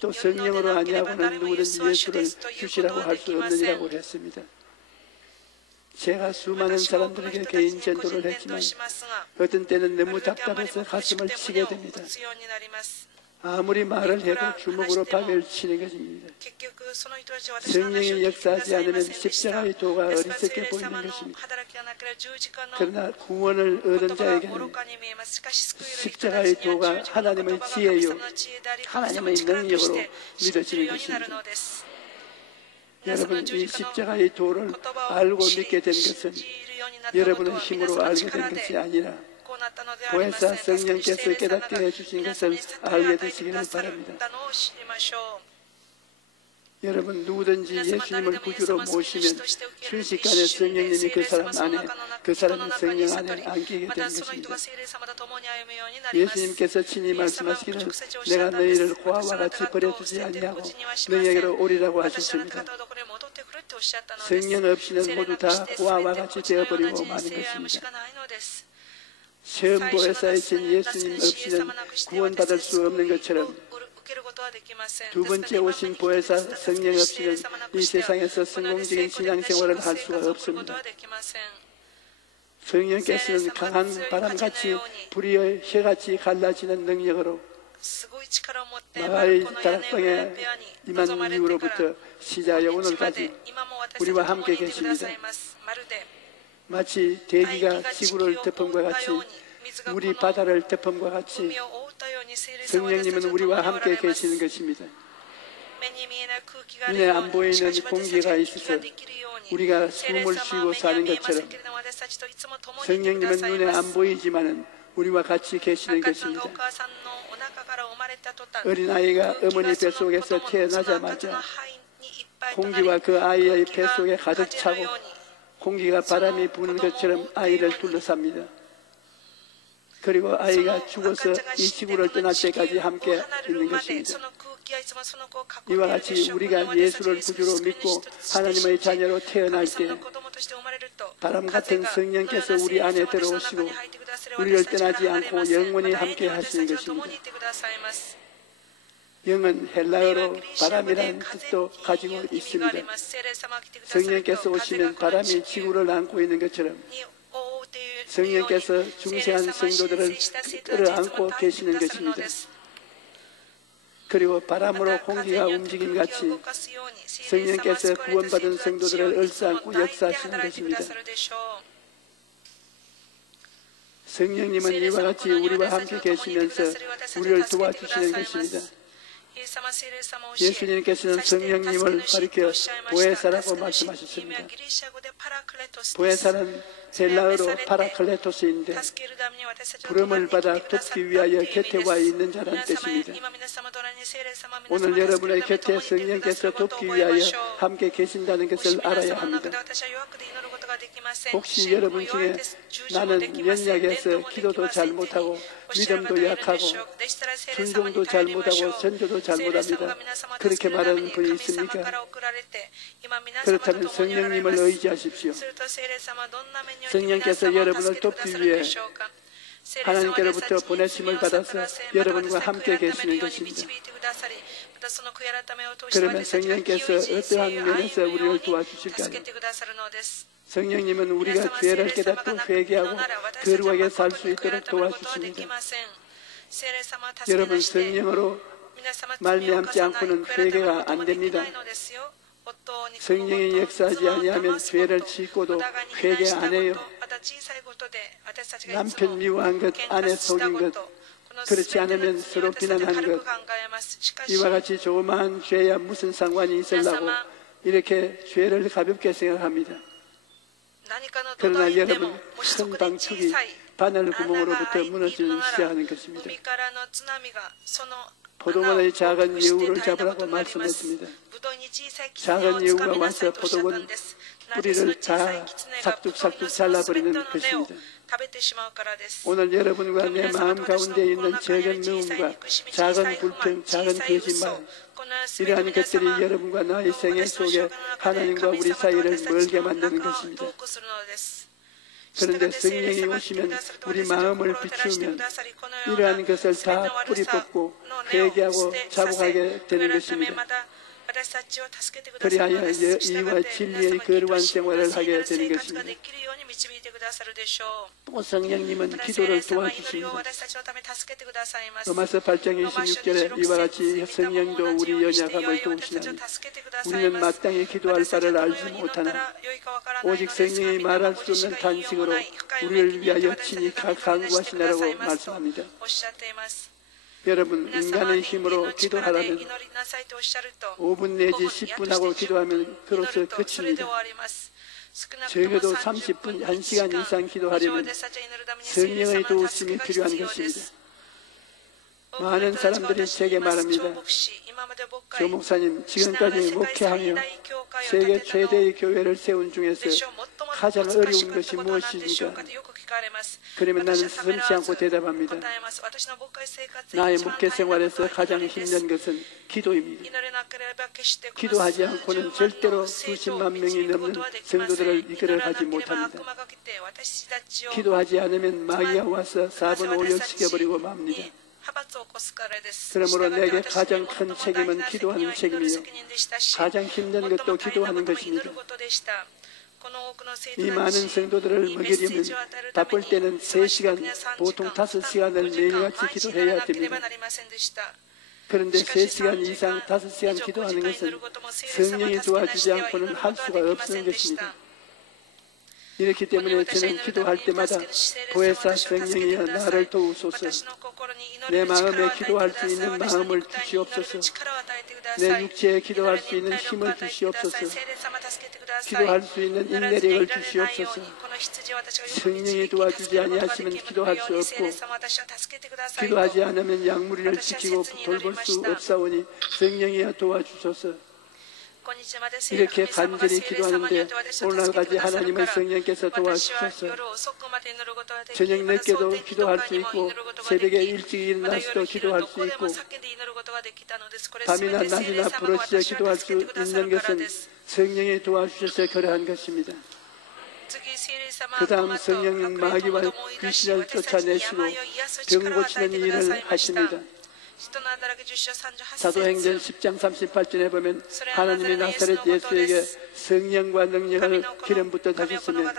또 성령으로 아니하고는 누구든지 예수를 주시라고 할 수 없느니라고 했습니다. 제가 수많은 사람들에게 개인 전도를 했지만 어떤 때는 너무 답답해서 가슴을 치게 됩니다. 아무리 말을 해도 주먹으로 박을 치는 것입니다. 성령이 역사하지 않으면 십자가의 도가 어리석게 보이는 것입니다. 그러나 구원을 얻은 자에게는 십자가의 도가 하나님의 지혜요, 하나님의 능력으로 믿어지는 것입니다. 여러분, 이 십자가의 도를 알고 믿게 된 것은 여러분의 힘으로 알게 된 것이 아니라 보혜사 성령께서 깨닫게 해주신 것을 알게 되시기를 바랍니다. 여러분, 누구든지 예수님을 구주로 모시면 순식간에 성령님이 그 사람 안에, 그 사람은 성령 안에 안기게 되는 것입니다. 예수님께서 친히 말씀하시기를 내가 너희를 고아와 같이 버려두지 아니하고 너희에게로 오리라고 하셨습니다. 성령 없이는 모두 다 고아와 같이 되어버리고 마는 것입니다. 처음 보혜사이신 예수님 없이는 구원받을 수 없는 것처럼 두 번째 오신 보혜사 성령 없이는 이 세상에서 성공적인 신앙생활을 할 수가 없습니다. 성령께서는 강한 바람같이 불의 혀같이 갈라지는 능력으로 마가의 다락방에 임한 이후로부터 시작하여 오늘까지 우리와 함께 계십니다. 마치 대기가 지구를 덮음과 같이 물이 바다를 덮음과 같이 성령님은 우리와 함께 계시는 것입니다. 눈에 안 보이는 공기가 있어서 우리가 숨을 쉬고 사는 것처럼 성령님은 눈에 안 보이지만 우리와 같이 계시는 것입니다. 어린아이가 어머니 뱃속에서 태어나자마자 공기와 그 아이의 뱃속에 가득 차고 공기가 바람이 부는 것처럼 아이를 둘러쌉니다. 그리고 아이가 죽어서 이 지구를 떠날 때까지 함께 있는 것입니다. 이와 같이 우리가 예수를 구주로 믿고 하나님의 자녀로 태어날 때 바람 같은 성령께서 우리 안에 들어오시고 우리를 떠나지 않고 영원히 함께 하시는 것입니다. 영은 헬라어로 바람이라는 뜻도 가지고 있습니다. 성령께서 오시면 바람이 지구를 안고 있는 것처럼 성령께서 중생한 성도들을 끌어안고 계시는 것입니다. 그리고 바람으로 공기가 움직임같이 성령께서 구원받은 성도들을 얼싸안고 역사하시는 것입니다. 성령님은 이와 같이 우리와 함께 계시면서 우리를 도와주시는 것입니다. 예수님께서는 성령님을 가리켜 보혜사라고 말씀하셨습니다. 보혜사는 헬라어로 파라클레토스인데 부름을 받아 돕기 위하여 곁에 와 있는 자라는 뜻입니다. 오늘 여러분의 곁에 성령께서 돕기 위하여 함께 계신다는 것을 알아야 합니다. 혹시 여러분 중에 나는 연약해서 기도도 잘 못하고 믿음도 약하고 순종도 잘 못하고 전도도 잘 못합니다. 그렇게 말하는 분이 있습니까? 그렇다면 성령님을 의지하십시오. 성령께서 여러분을 돕기 위해 하나님께로부터 보내심을 받아서 여러분과 함께 계시는 것입니다. 그러면 성령께서 어떠한 면에서 우리를 도와주실까요? 성령님은 우리가 죄를 깨닫고 회개하고 거룩하게 살 수 있도록 도와주십니다. 여러분, 성령으로 말미암지 않고는 회개가 안 됩니다. 성령이 역사하지 아니하면 죄를 짓고도 회개 안 해요. 남편 미워한 것, 아내 속인 것, 그렇지 않으면 서로 비난한 것, 이와 같이 조그마한 죄야 무슨 상관이 있으려고 이렇게 죄를 가볍게 생각합니다. 그러나 여러분, 큰 방축이 바늘 구멍으로부터 무너지기 시작하는 것입니다. 포도원의 작은 여우를 잡으라고 말씀했습니다. 작은 여우가 와서 포도원 뿌리를 다 삭둑삭둑 잘라버리는 것입니다. 오늘 여러분과 내 마음 가운데 있는 작은 미움과 작은 불평, 작은 거짓말, 이러한 것들이 여러분과 나의 생애 속에 하나님과 우리 사이를 멀게 만드는 것입니다. 그런데 성령이 오시면 우리 마음을 비추면 이러한 것을 다 뿌리 뽑고 회개하고 자복하게 되는 것입니다. 그리하여 이와 진리의 거룩한 생활을 하게 되는 것입니다. 또 성령님은 기도를 도와주십니다. 로마서 8장 26절에 이와 같이 성령도 우리 연약함을 도우시나니 우리는 마땅히 기도할 바를 알지 못하나 오직 성령이 말할 수 없는 탄식으로 우리를 위하여 친히 간구하시나라고 말씀합니다. 여러분, 인간의 힘으로 기도하라면 5분 내지 10분 하고 기도하면 그로써 끝입니다. 적어도 30분, 1시간 이상 기도하려면 성령의 도우심이 필요한 것입니다. 많은 사람들이 제게 말합니다. 조 목사님, 지금까지 목회하며 세계 최대의 교회를 세운 중에서 가장 어려운 것이 무엇입니까? 그러면 나는 서슴지 않고 대답합니다. 나의 목회 생활에서 가장 힘든 것은 기도입니다. 기도하지 않고는 절대로 수십만 명이 넘는 성도들을 이끌어가지 못합니다. 기도하지 않으면 마귀가 와서 4분 5열 시켜버리고 맙니다. 그러므로 내게 가장 큰 책임은 기도하는 책임이요, 가장 힘든 것도 기도하는 것입니다. 이 많은 성도들을 먹이려면 바쁠 때는 3시간, 보통 5시간을 매일같이 기도해야 됩니다. 그런데 3시간 이상 5시간 기도하는 것은 성령이 도와주지 않고는 할 수가 없는 것입니다. 이렇기 때문에 저는 기도할 때마다 보혜사 성령이여 나를 도우소서, 내 마음에 기도할 수 있는 마음을 주시옵소서, 내 육체에 기도할 수 있는 힘을 주시옵소서, 기도할 수 있는 인내력을 주시옵소서. 성령이 도와주지 아니하시면 기도할 수 없고 기도하지 않으면 약물이를 지키고 돌볼 수 없사오니 성령이여 도와주소서. 이렇게 간절히 기도하는데 오늘날까지 하나님의 성령께서 도와주셔서 저녁 늦게도 기도할 수 있고 새벽에 일찍 일어나서도 기도할 수 있고 밤이나 낮이나 부르짖어 기도할 수 있는 것은 성령이 도와주셔서 그러한 것입니다. 그 다음 성령은 마귀와 귀신을 쫓아내시고 병 고치는 일을 하십니다. 사도행전 10장 38절에 보면 하나님이 나사렛 예수에게 성령과 능력을 기름 붓어 다셨으며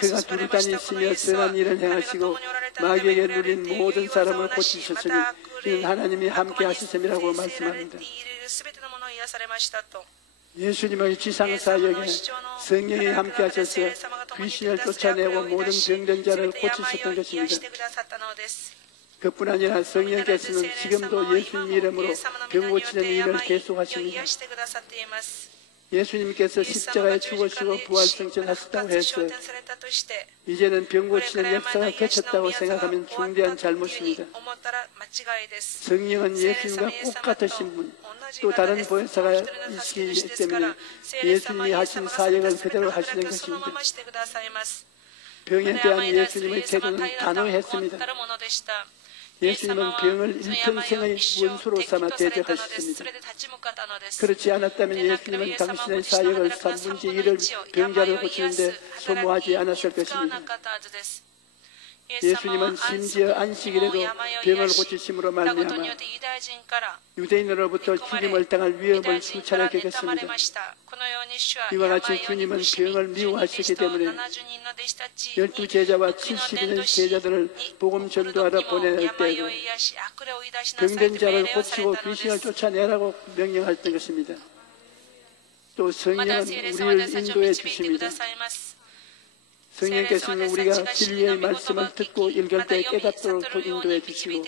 그가 두루 다니시며 선한 일을 행하시고 마귀에게 눌린 모든 사람을 고치셨으니 이는 하나님이 함께 하셨음이라고 말씀합니다. 예수님의 지상사역에 성령이 함께 하셔서 귀신을 쫓아내고 모든 병든 자를 고치셨던 것입니다. 그뿐 아니라 성령께서는 지금도 예수님 이름으로 병 고치는 일을 계속하십니다. 예수님께서 십자가에 죽으시고 부활승천하셨다고 해서 이제는 병 고치는 역사가 그쳤다고 생각하면 중대한 잘못입니다. 성령은 예수님과 똑같으신 분, 또 다른 보혜사가 있기 때문에 예수님이 하신 사역을 그대로 하시는 것입니다. 병에 대한 예수님의 태도는 단호했습니다. 예수님은 병을 일평생의 원수로 삼아 대적하셨습니다. 그렇지 않았다면 예수님은 당신의 사역을 3분의 1을 병자를 고치는데 소모하지 않았을 것입니다. 예수님은 심지어 안식일에도 병을 고치심으로 말미암아 유대인으로부터 죽임을 당할 위험을 수차례 겪었습니다. 이와 같이 주님은 병을 미워하시기 때문에 12제자와 70인의 제자들을 복음 전도하러 보낼 때에도 병든 자를 고치고 귀신을 쫓아내라고 명령했던 것입니다. 또 성령은 우리를 인도해 주십니다. 성령께서는 우리가 진리의 말씀을 듣고 읽을 때 깨닫도록 인도해 주시고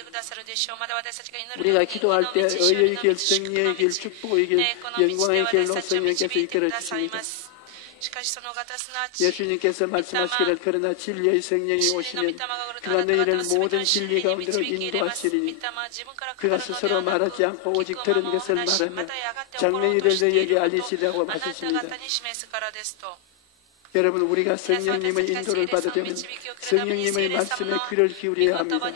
우리가 기도할 때 의의 길, 승리의 길, 축복의 길, 영광의 길로 성령께서 이끌어 주십니다. 예수님께서 말씀하시기를 그러나 진리의 성령이 오시면 그가 너희를 모든 진리 가운데로 인도하시리니 그가 스스로 말하지 않고 오직 들은 것을 말하며 장래일을 너희에게 알리시리라고 하셨습니다. 여러분, 우리가 성령님의 인도를 받으려면 성령님의 말씀에 귀를 기울여야 합니다.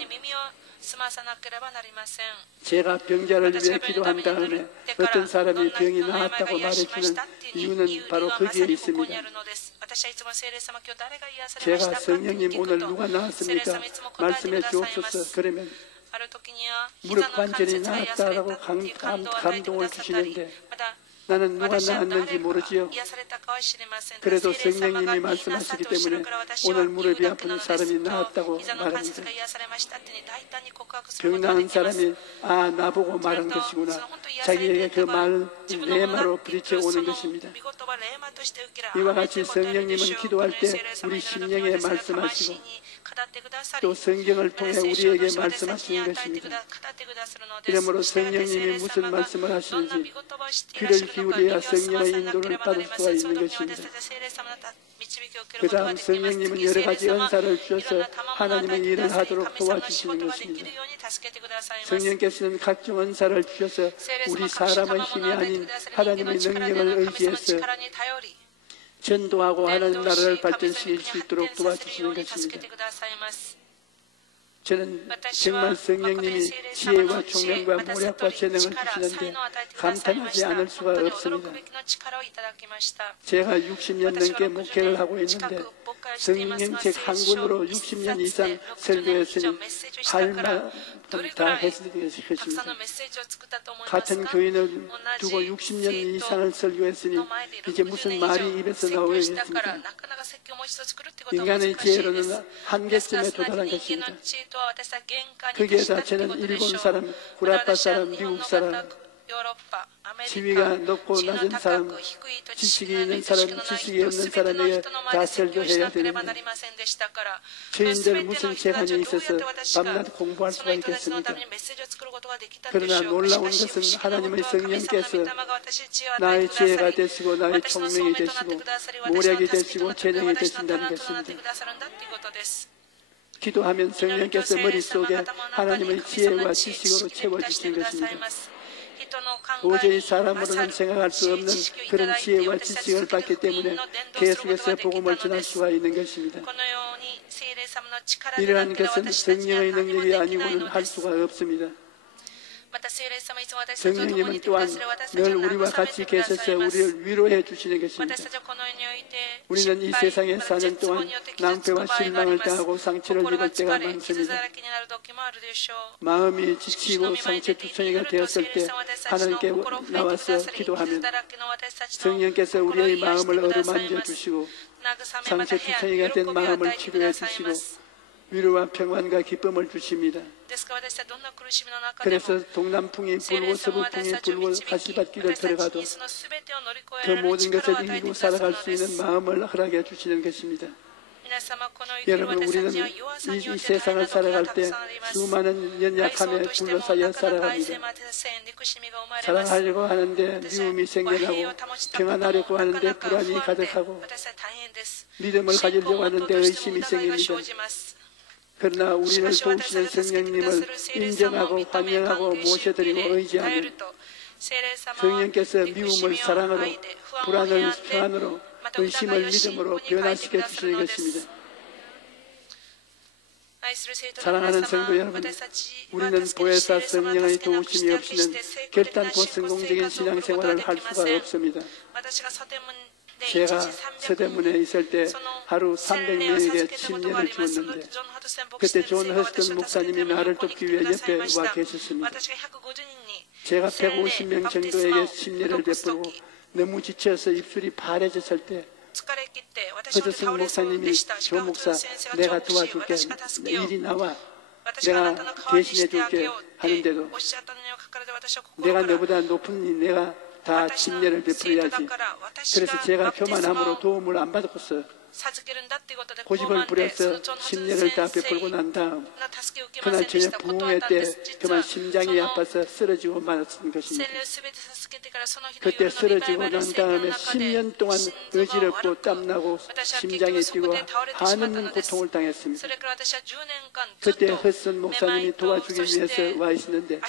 제가 병자를 위해 기도한 다음에 어떤 사람이 병이 나았다고 말해주는 이유는 바로 거기에 있습니다. 제가 성령님 오늘 누가 나았습니까? 말씀해 주옵소서. 그러면 무릎 관절이 나았다라고 감동을 주시는데 나는 누가 나았는지 모르지요. 그래도 성령님이 말씀하시기 때문에 오늘 무릎이 아픈 사람이 나았다고 말합니다. 병 나은 사람이 나보고 말한 것이구나. 자기에게 그 말을 레마로 부딪혀 오는 것입니다. 이와 같이 성령님은 기도할 때 우리 심령에 말씀하시고 또 성경을 통해 우리에게 말씀하시는 것입니다. 이러므로 성령님이 무슨 말씀을 하시는지 귀를 기울여야 성령의 인도를 받을 수가 있는 것입니다. 그 다음 성령님은 여러 가지 은사를 주셔서 하나님의 일을 하도록 도와주시는 것입니다. 성령께서는 각종 은사를 주셔서 우리 사람의 힘이 아닌 하나님의 능력을 의지해서 전도하고 하나님 나라를 발전시킬 수 있도록 도와주시는 것입니다. 저는 정말 성령님이 지혜와 총명과 모략과 재능을 주시는데 감탄하지 않을 수가 없습니다. 제가 60년 넘게 목회를 하고 있는데 성령책 한 권으로 60년 이상 설교했으니 할 말 다 했습니다. 같은 교인을 두고 60년 이상을 설교했으니 이제 무슨 말이 입에서 나오겠습니까? 인간의 지혜로는 한계점에 도달한 것입니다. 거기에다 저는 일본 사람, 구라파 사람, 미국 사람, 지위가 높고 낮은 사람, 지식이 있는 사람, 지식이 없는 사람에게 다 설교해야 됩니다. 저희들 무슨 재간이 있어서 밤낮 공부할 수가 있겠습니까? 그러나 놀라운 것은 하나님의 성령께서 나의 지혜가 되시고 나의 총명이 되시고 모략이 되시고 재능이 되신다는 것입니다. 기도하면 성령께서 머릿속에 하나님의 지혜와 지식으로 채워주시는 것입니다. 도저히 사람으로는 생각할 수 없는 그런 지혜와 지식을 받기 때문에 계속해서 복음을 전할 수가 있는 것입니다. 이러한 것은 성령의 능력이 아니고는 할 수가 없습니다. 성령님은 또한 늘 우리와 같이 계셔서 우리를 위로해 주시는 것입니다. 우리는 이 세상에 사는 동안 낭패와 실망을 당하고 상처를 입을 때가 많습니다. 마음이 지치고 상처투성이가 되었을 때 하나님께 나와서 기도하면 성령께서 우리의 마음을 어루만져 주시고 상처투성이가 된 마음을 치료해 주시고 위로와 평안과 기쁨을 주십니다. 그래서 동남풍이 불고 서북풍이 불고 가시밭길을 들어가도 그 모든 것을 이기고 살아갈 수 있는 마음을 허락해 주시는 것입니다. 여러분, 우리는 이 세상을 살아갈 때 수많은 연약함에 둘러싸여 살아갑니다. 사랑하려고 하는데 미움이 생겨나고 평안하려고 하는데 불안이 가득하고 믿음을 가지려고 하는데 의심이 생깁니다. 그러나 우리를 도우시는 성령님을 인정하고 환영하고 모셔드리고 의지하면 성령께서 미움을 사랑으로, 불안을 평안으로, 의심을 믿음으로 변화시켜 주시는 것입니다. 사랑하는 성도 여러분, 우리는 보혜사 성령의 도우심이 없이는 결단코 성공적인 신앙생활을 할 수가 없습니다. 제가 서대문에 있을 때 하루 300명에게 침례를 주었는데 그때 존 허스턴 목사님이 나를 돕기 위해 옆에 와 계셨습니다. 제가 150명 정도에게 침례를 베풀고 너무 지쳐서 입술이 파래졌을 때 허스턴 목사님이 조 목사, 내가 도와줄게, 일이 나와, 내가 대신해 줄게 하는데도 내가 너보다 높은 내가 다 침례를 베풀어야지. 그래서 제가 교만함으로 도움을 안 받았어요. 고집을 부려서 심려를 다 베풀고 난 다음 그날 저녁 부흥회 때 그만 심장이 아파서 쓰러지고 말았던 것입니다. 그때 쓰러지고 난 다음에 10년 동안 어지럽고 땀나고 심장이 뛰고 한없는 고통을 당했습니다. 그때 헛슨 목사님이 도와주기 위해서 와 있었는데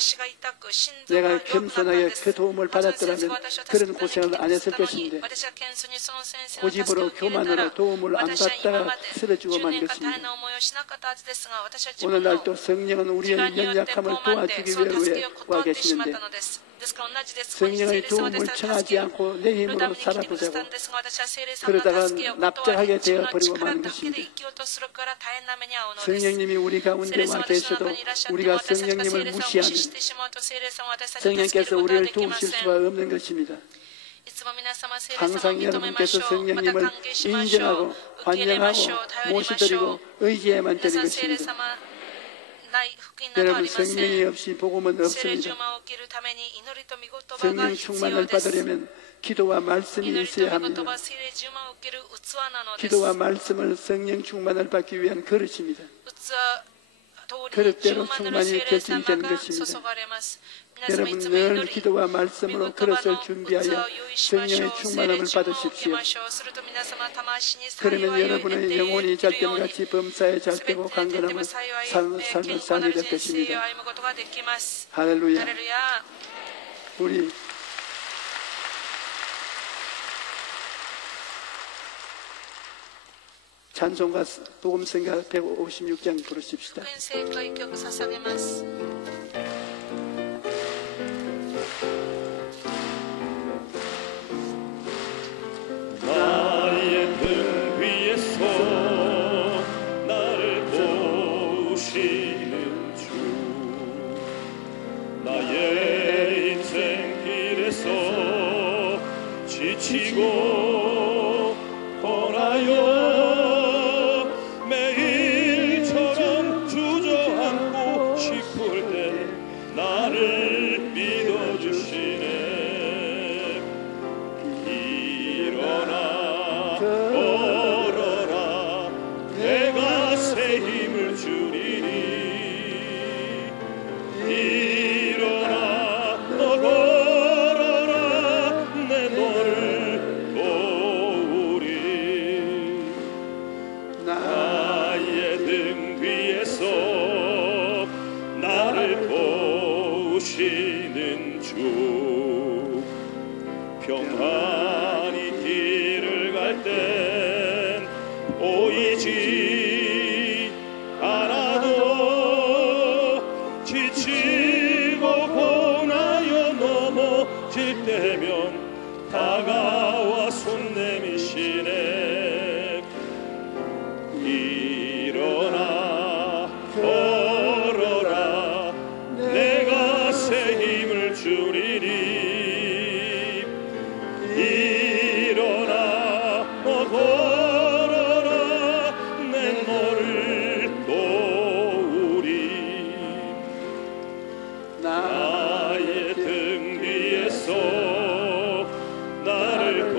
내가 겸손하게 그 도움을 받았더라면 그런 고생을 안 했을 것인데 고집으로 교만으로 도움을 안 받다가 쓰러지고만 것입니다. 오늘날도 성령은 우리의 연약함을 도와주기 위해 와 계시는데 성령의 도움을 청하지 않고 내 힘으로 살아보자고 그러다가 납작하게 되어버리고 마는 것입니다. 성령님이 우리 가운데 와 계셔도 우리가 성령님을 무시하면 성령께서 우리를 도우실 수가 없는 것입니다. 항상 여러분께서 성령님을 인정하고 환영하고 모시드리고 의지해야만 되는 것입니다. 여러분 성령이 없이 복음은 없습니다. 성령 충만을 받으려면 기도와 말씀이 있어야 합니다. 기도와 말씀을 성령 충만을 받기 위한 그릇입니다. 그릇대로 충만이 결정되는 것입니다. 여러분 늘 기도와 말씀으로 그릇을 준비하여 성령의 충만함을 받으십시오. 그러면 여러분의 영혼이 잘됨같이 범사에 잘되고 강건함을 삶을 살게 될 것입니다. 할렐루야. 우리 찬송가 복음성가 156장 부르십시다. 나의 등 위에서 나를 보시는 주 나의 인생 길에서 지치고 떠나요 매일처럼 주저앉고 싶을 때 나를 믿어주시네 일어나 걸어라 내가 새 힘을 주리니 일어나 너 걸어라 내 너를 도우리 나의 등 뒤에서 나를 보시는 주 평안히 길을 갈 땐 보이지 않아도 지치고 고나여 넘어질 때면 다가와 손 내미시네 일어나 걸어라 내가 새 힘을 주리니 일어나 너 걸어라 내 너를 도우리 나의 등 뒤에서 나를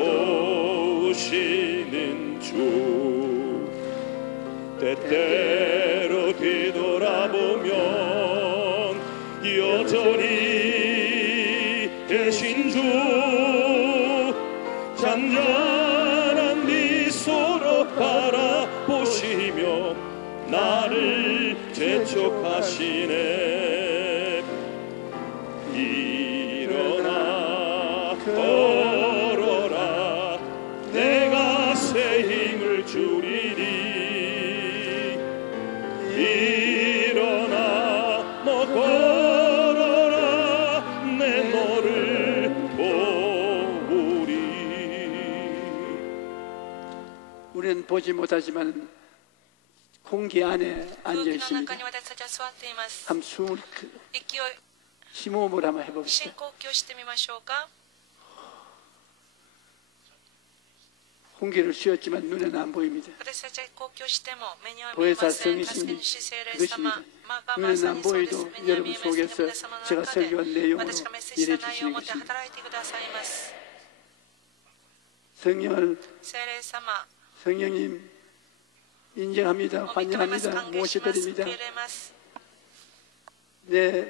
도우시는 주 때때로 뒤돌아보면 여전히 계신 주 잔잔한 미소로 바라보시며 나를 재촉하시네 일어나 걸어라 내가 새 힘을 주리니 일어나 너 걸어라 내 너를 도우리 우리는 보지 못하지만 공기 안에 앉아 있습니다. 한번 숨을 심호흡을 한번 해봅시다. 공기를 쉬었지만 눈에는 안 보입니다. 보혜사 성이신 그것입니다. 눈에는 안 보여도 여러분 속에서 제가 설교한 내용으로 일해 주시는 것입니다. 성령을 성령님 인정합니다. 환영합니다. 모셔드립니다. 내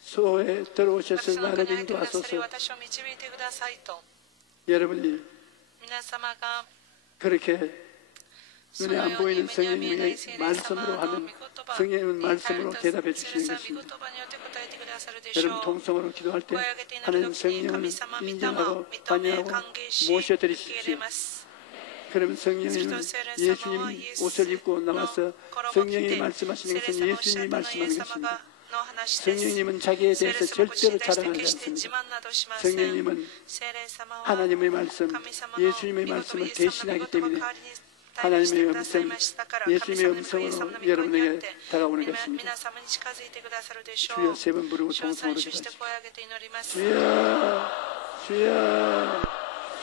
소에 들어오셔서 나를 인도하소서. 여러분이 그렇게 눈에 안 보이는 성령님의 말씀으로 하면 성령님은 말씀으로 대답해 주시는 것입니다. 여러분 통성으로 기도할 때 하나님 성령을 인정하고 환영하고 모셔드리십시오. 그러면 성령님은 예수님 옷을 입고 나와서 성령이 말씀하시는 것은 예수님이 말씀하는 것입니다. 성령님은 자기에 대해서 절대로 자랑하지 않습니다. 성령님은 하나님의 말씀, 예수님의 말씀을 대신하기 때문에 하나님의 음성, 예수님의 음성으로 여러분에게 다가오는 것입니다. 주여 세 번 부르고 통성으로 기도하십시오. 주여, 주여,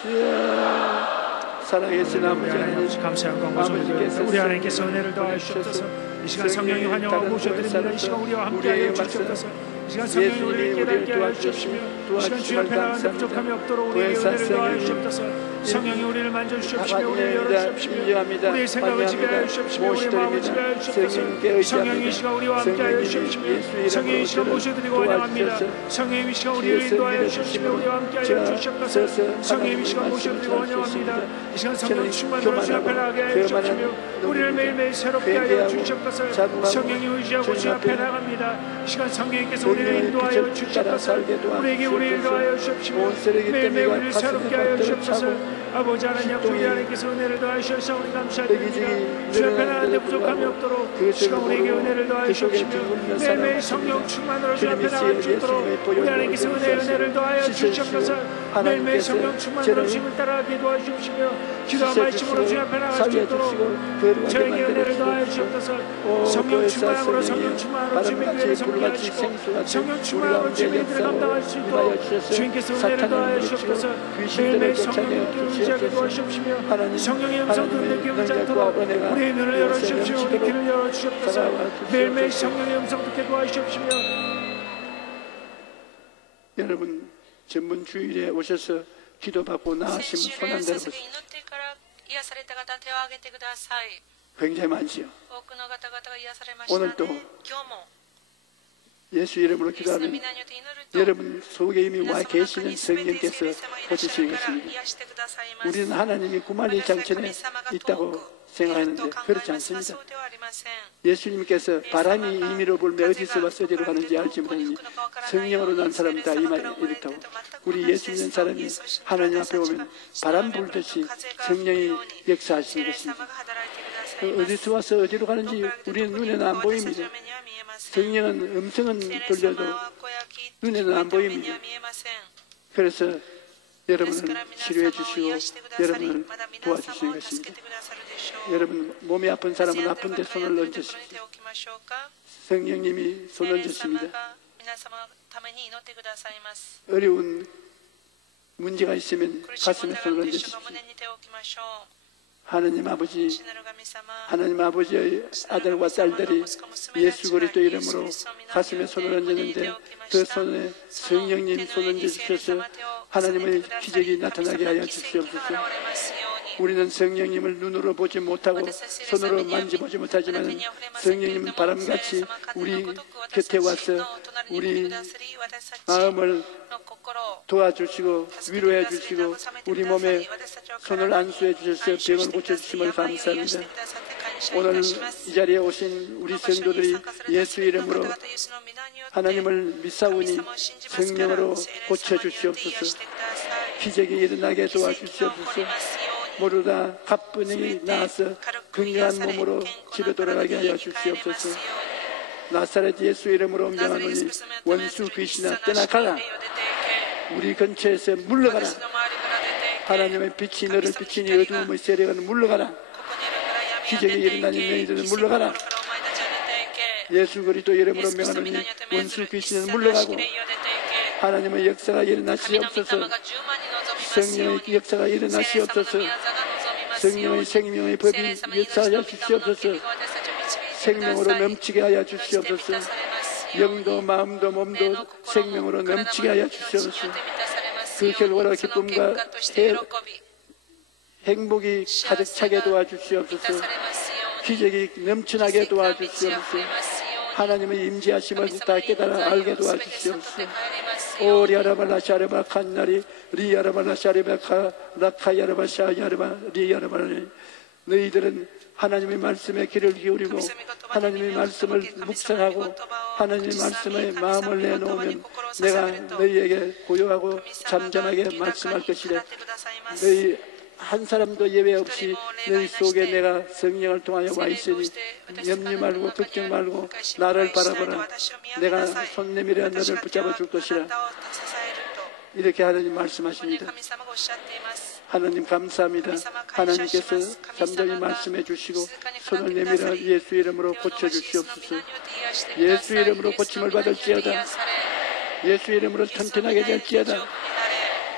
주여. 사랑하신 아버지 하나님, 감사한 광고를 우리 하나님께서 은혜를 더하시옵소서. 이 시간 성령이 환영하고 모셔드립니다. 이 시간 우리와 함께하여 주시옵소서. 이 시간 성령이 우리를 깨닫게 하여 주시며 이 시간 주의 앞에 나가는데 부족함이 없도록 우리에게 은혜를 더하시옵소서. 성령이 우리를 만져주시옵시며 우리를 열어주시며 우리의 생각을 지배하여 주시옵시며 우리의 마음을 지배하여 주옵소서. 성령이 이 시간 우리와 함께하여 주시옵시며 성령이 이 시간 모셔드리고 환영합니다. 성령이 이 시간 우리를 인도하여 주시며 우리와 함께하여 주시옵소서. 성령이 이 시간 모셔드리고 환영합니다. 이 시간 성령 충만으로 주 앞에 나가게 하여 주시며 우리를 매일매일 새롭게 하여 주시옵소서. 성령이 의지하고 주 앞에 나갑니다. 이 시간 성령님께서 우리를 인도하여 주시옵소서. 우리에게 우리를 인도하여 주시옵시며 매일매일 우리를 새롭게 하여 주시옵소서. 아버지 하나님, 우리 하나님께서 은혜를 더하셔서 우리 감사드립니다. 주 앞에 나가는데 부족함이 없도록 이 시간 우리에게 은혜를 더하시옵시며 매일매일 성령 충만으로 주 앞에 나갈 수 있도록 우리 하나님께서 은혜를 더하여 주시옵소서. 매일매일 성령 충만으로 주님을 따라가게 도와주시며 기도한 말씀으로 주 앞에 나갈 수 있도록 저에게 은혜를 더하여 주시옵소서. 성령 충만으로 성령 충만으로 주님의 교회를 섬기하시고 성령 충만으로 주님의 일을 감당할 수 있도록 주님께서 은혜를 더하여 주시옵소서. 매일매일 성령님께 의지하게 도와주시옵시며 성령의 음성 듣는 귀 오지 않도록 우리의 눈을 열어주시옵시며 우리 귀를 열어주시옵소서. 매일매일 성령의 음성 듣게 도와주시옵시며 여러분 전문 주일에 오셔서 기도받고 나아가시면 손한대로 굉장히 많지요. 오늘도 예수 이름으로 기도하면 여러분 속에 이미 와 계시는 성령께서 고치시는 것입니다. 우리는 하나님이 구만리 장천에 있다고 생각하는데 그렇지 않습니다. 예수님께서 바람이 임의로 불며 어디서 와서 어디로 가는지 알지 못하니 성령으로 난 사람이 다 이렇다고. 우리 예수 믿는 사람이 하나님 앞에 오면 바람 불듯이 성령이 역사하시는 것입니다. 어디서 와서 어디로 가는지 우리는 눈에는 안 보입니다. 성령은 음성은 들려도 눈에는 안 보입니다. 그래서 여러분을 치료해 주시고 여러분을 도와주시는 것입니다. 여러분 몸이 아픈 사람은 아픈데 손을 얹으십시오. 성령님이 손 얹으십니다. 어려운 문제가 있으면 가슴에 손을 얹으십시오. 하나님 아버지, 하나님 아버지의 아들과 딸들이 예수 그리스도 이름으로 가슴에 손을 얹었는데 그 손에 성령님 손을 얹으셔서 하나님의 기적이 나타나게 하여 주시옵소서. 우리는 성령님을 눈으로 보지 못하고 손으로 만지보지 못하지만 성령님은 바람같이 우리 곁에 와서 우리 마음을 도와주시고 위로해 주시고 우리 몸에 손을 안수해 주셔서 병을 고쳐주심을 감사합니다. 오늘 이 자리에 오신 우리 성도들이 예수 이름으로 하나님을 믿사오니 성령으로 고쳐주시옵소서. 기적이 일어나게 도와주시옵소서. 모두 다 가뿐히 나아서 건강한 몸으로 집에 돌아가게 하여 주시옵소서. 나사렛 예수 이름으로 명하노니 원수 귀신아 떠나가라. 우리 근처에서 물러가라. 하나님의 빛이 너를 비치니 어두움의 세력은 물러가라. 기적이 일어나니 너희들은 물러가라. 예수 그리스도 이름으로 명하노니 원수 귀신은 물러가고 하나님의 역사가 일어나시옵소서. 성령의 역사가 일어나시옵소서. 성령의 생명의 법이 역사하여 주시옵소서. 생명으로 넘치게 하여 주시옵소서. 영도 마음도 몸도 생명으로 넘치게 하여 주시옵소서. 그 결과로 기쁨과 행복이 가득 차게 도와주시옵소서. 기적이 넘쳐나게 도와주시옵소서. 하나님의 임재하심을 다 깨달아 알게 도와주시옵소서. 오리아라발라 샤르바 칸나리 리아라발라 샤르바 라카야라바 샤야라바 리아라발라. 너희들은 하나님의 말씀에 귀를 기울이고 하나님의 말씀을 묵상하고 하나님의 말씀에 마음을 내놓으면 내가 너희에게 고요하고 잠잠하게 말씀할 것이래. 너희 한 사람도 예외 없이 너희 속에 내가 성령을 통하여 와 있으니 염려 말고 걱정 말고 나를 바라보라. 내가 손 내밀어 너를 붙잡아 줄 것이라. 이렇게 하나님 말씀하십니다. 하나님 감사합니다. 하나님께서 잠잠히 말씀해 주시고 손을 내밀어 예수 이름으로 고쳐주시옵소서. 예수 이름으로 고침을 받을지어다. 예수 이름으로 튼튼하게 될지어다.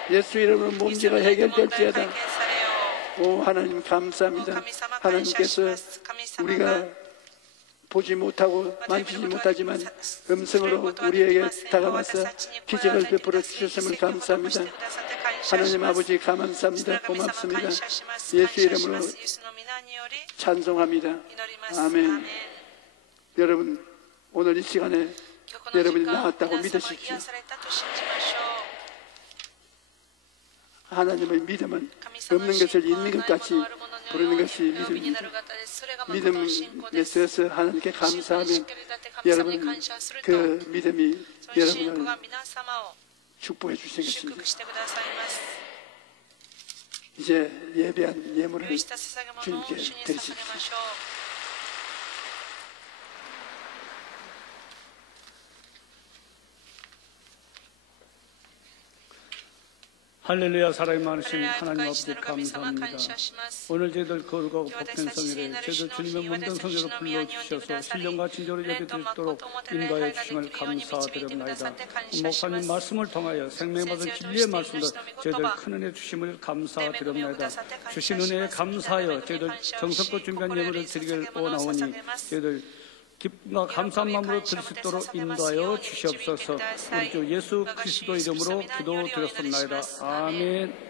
예수 이름으로 문제가 해결될지어다. 오 하나님 감사합니다. 하나님께서 우리가 보지 못하고 만지지 못하지만 음성으로 우리에게 다가와서 기적을 베풀어 주셨음을 감사합니다. 하나님 아버지 감사합니다. 고맙습니다. 예수 이름으로 찬송합니다. 아멘. 여러분 오늘 이 시간에 여러분이 나았다고 믿으십시오. 하나님의 믿음은 없는 것을 있는 것 같이 부르는 것이 믿음입니다. 믿음에 서서 하나님께 감사하면 여러분 그 믿음이 여러분을 축복해 주신 것입니다. 이제 예배한 예물을 주님께 드리십시오. 할렐루야. 사랑이 많으신 하나님 아버지 감사합니다. 오늘 저희들 거룩하고 복된 성일에 저희들 주님의 문든 성일로 불러주셔서 신령과 진정으로 예배드리도록 인도하여 주심을 감사드립니다. 목사님 말씀을 통하여 생명받은 진리의 말씀으로 저희들 큰 은혜 주심을 감사드립니다. 주신 은혜에 감사하여 저희들 정성껏 준비한 예물을 드리길 원하오니 저희들 기쁨과 감사한 마음으로 드릴 수 있도록 인도하여 주시옵소서. 우리 주 예수 그리스도 이름으로 기도드렸습니다. 아멘.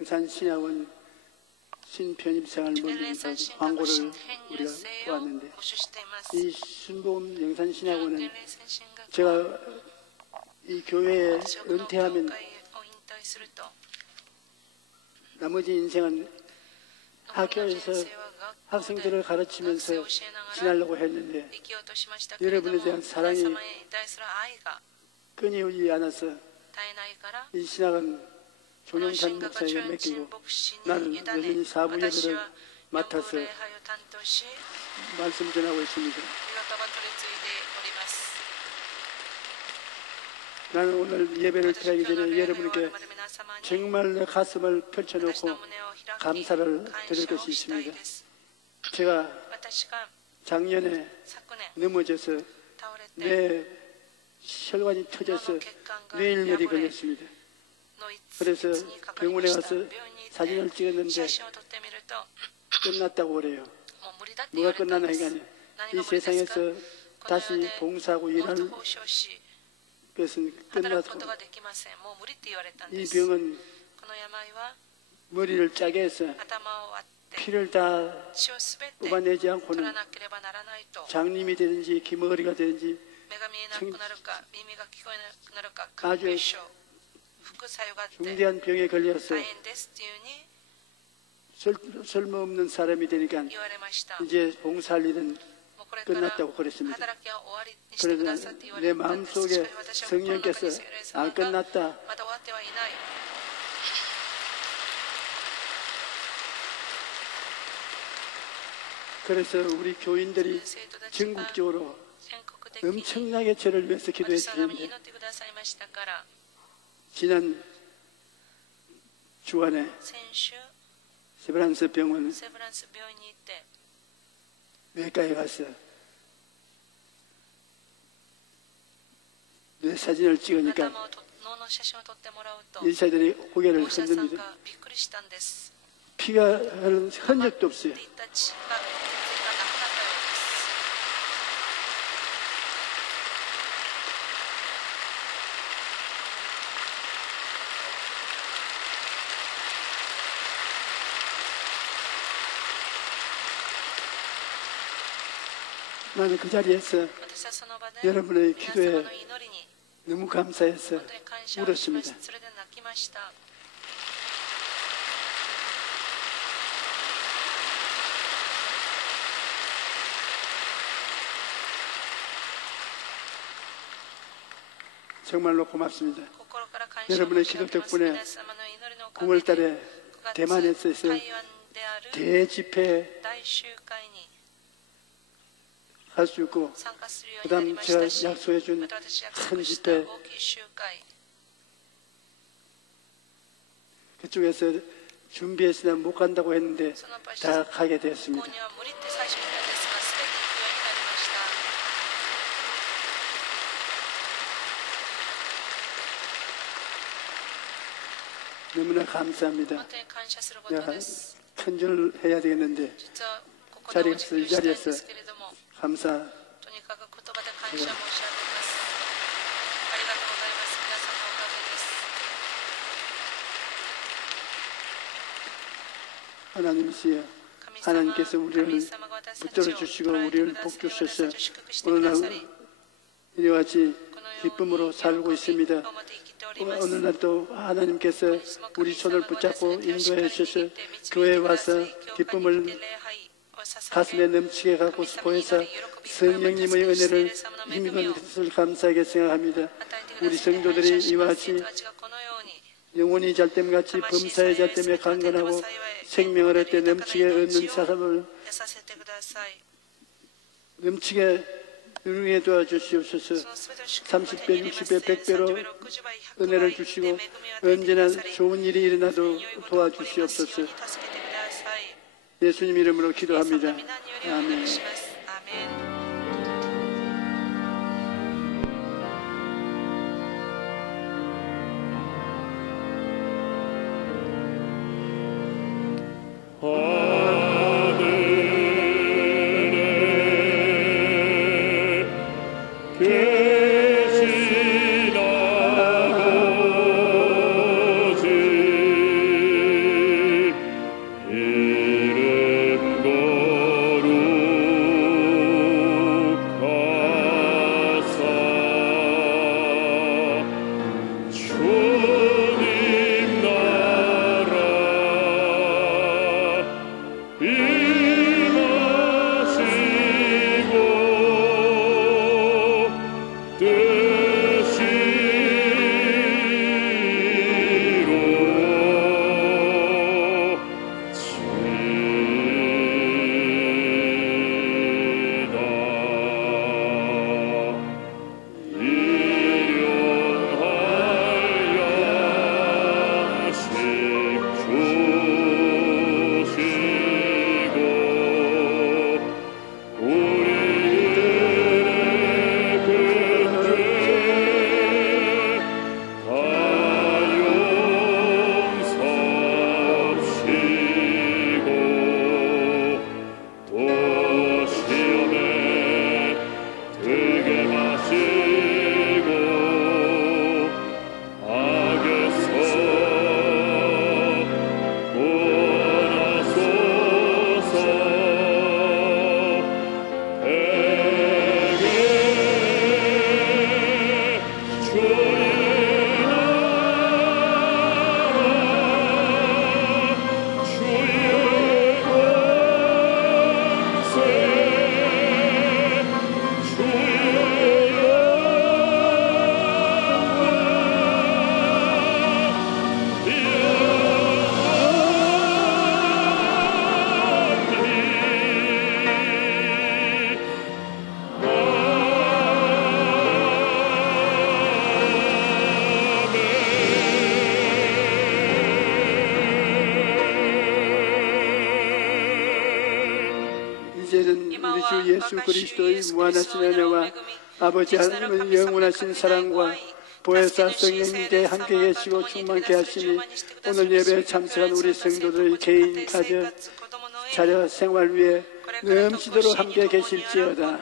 영산신약원 신편입생활 모임에서 광고를 우리가 보았는데 이 순복음 영산신약원은 제가 이 교회에 은퇴하면 나머지 인생은 학교에서 학생들을 가르치면서 지내려고 했는데 여러분에 대한 사랑이 끊이지 않아서 이 신학은 조영찬 목사에게 맡기고 나는 여전히 사부 예배를 맡아서 말씀 전하고 있습니다. 나는 오늘 예배를 드리기 전에 여러분께 정말 내 가슴을 펼쳐놓고 감사를 드릴 것이 있습니다. 제가 작년에 넘어져서 내 혈관이 터져서 뇌일열이 걸렸습니다. 그래서 병원에 가서 사진을 찍었는데 끝났다고 그래요. 뭐가 끝나나 이게 이 세상에서 다시 봉사하고 일할 것은 끝났고 이 병은 머리를 짜게 해서 피를 다 뽑아내지 않고는 장님이 되든지 기머리가 되든지 아주 중대한 병에 걸려서 쓸모없는 사람이 되니까 이제 봉사할 일은 끝났다고 그랬습니다. 그래서 내 마음속에 성령께서 안 끝났다. 그래서 우리 교인들이 전국적으로 엄청나게 저를 위해서 기도해 주는데 지난 주간에 세브란스 병원 외과에 가서 뇌 사진을 찍으니까 의사들이 고개를 흔듭니다. 피가 흐르는 흔적도 없어요. 나는 그 자리에서 여러분의 기도에 너무 감사해서 울었습니다. 정말로 고맙습니다. 여러분의 기도 덕분에 9월 달에 대만에서 있을 대집회 할 수 있고 그 다음 제가 약속해 준 큰 집회 그쪽에서 준비했으나 못 간다고 했는데 다 가게 되었습니다. 너무나 감사합니다. 내가 큰절 해야 되겠는데 자리에서 이 자리에서 감사 하나님이시여 하나님께서 우리를 붙들어 주시고 우리를 복 주셔서 오늘날 이와 같이 기쁨으로 살고 있습니다. 오늘날 또 하나님께서 우리 손을 붙잡고 인도해 주셔서 교회에 와서 기쁨을 가슴에 넘치게 갖고 싶어해서 성령님의 은혜를 힘입은 것을 감사하게 생각합니다. 우리 성도들이 이와 같이 영혼이 잘됨같이 범사의 잘됨에 강건하고 생명을 얻되 넘치게 얻는 사람을 넘치게 누리게 도와주시옵소서. 30배, 60배, 100배로 은혜를 주시고 언제나 좋은 일이 일어나도 도와주시옵소서. 예수님 이름으로 기도합니다. 아멘. 계신 아버지 우리 주 예수 그리스도의 무한하신 은혜와 아버지 하나님의 영원하신 사랑과 보혜사 성령님께 함께 계시고 충만케 하시니 오늘 예배에 참석한 우리 성도들의 개인, 가정, 자녀 생활 위에 넘치도록 함께 계실지어다.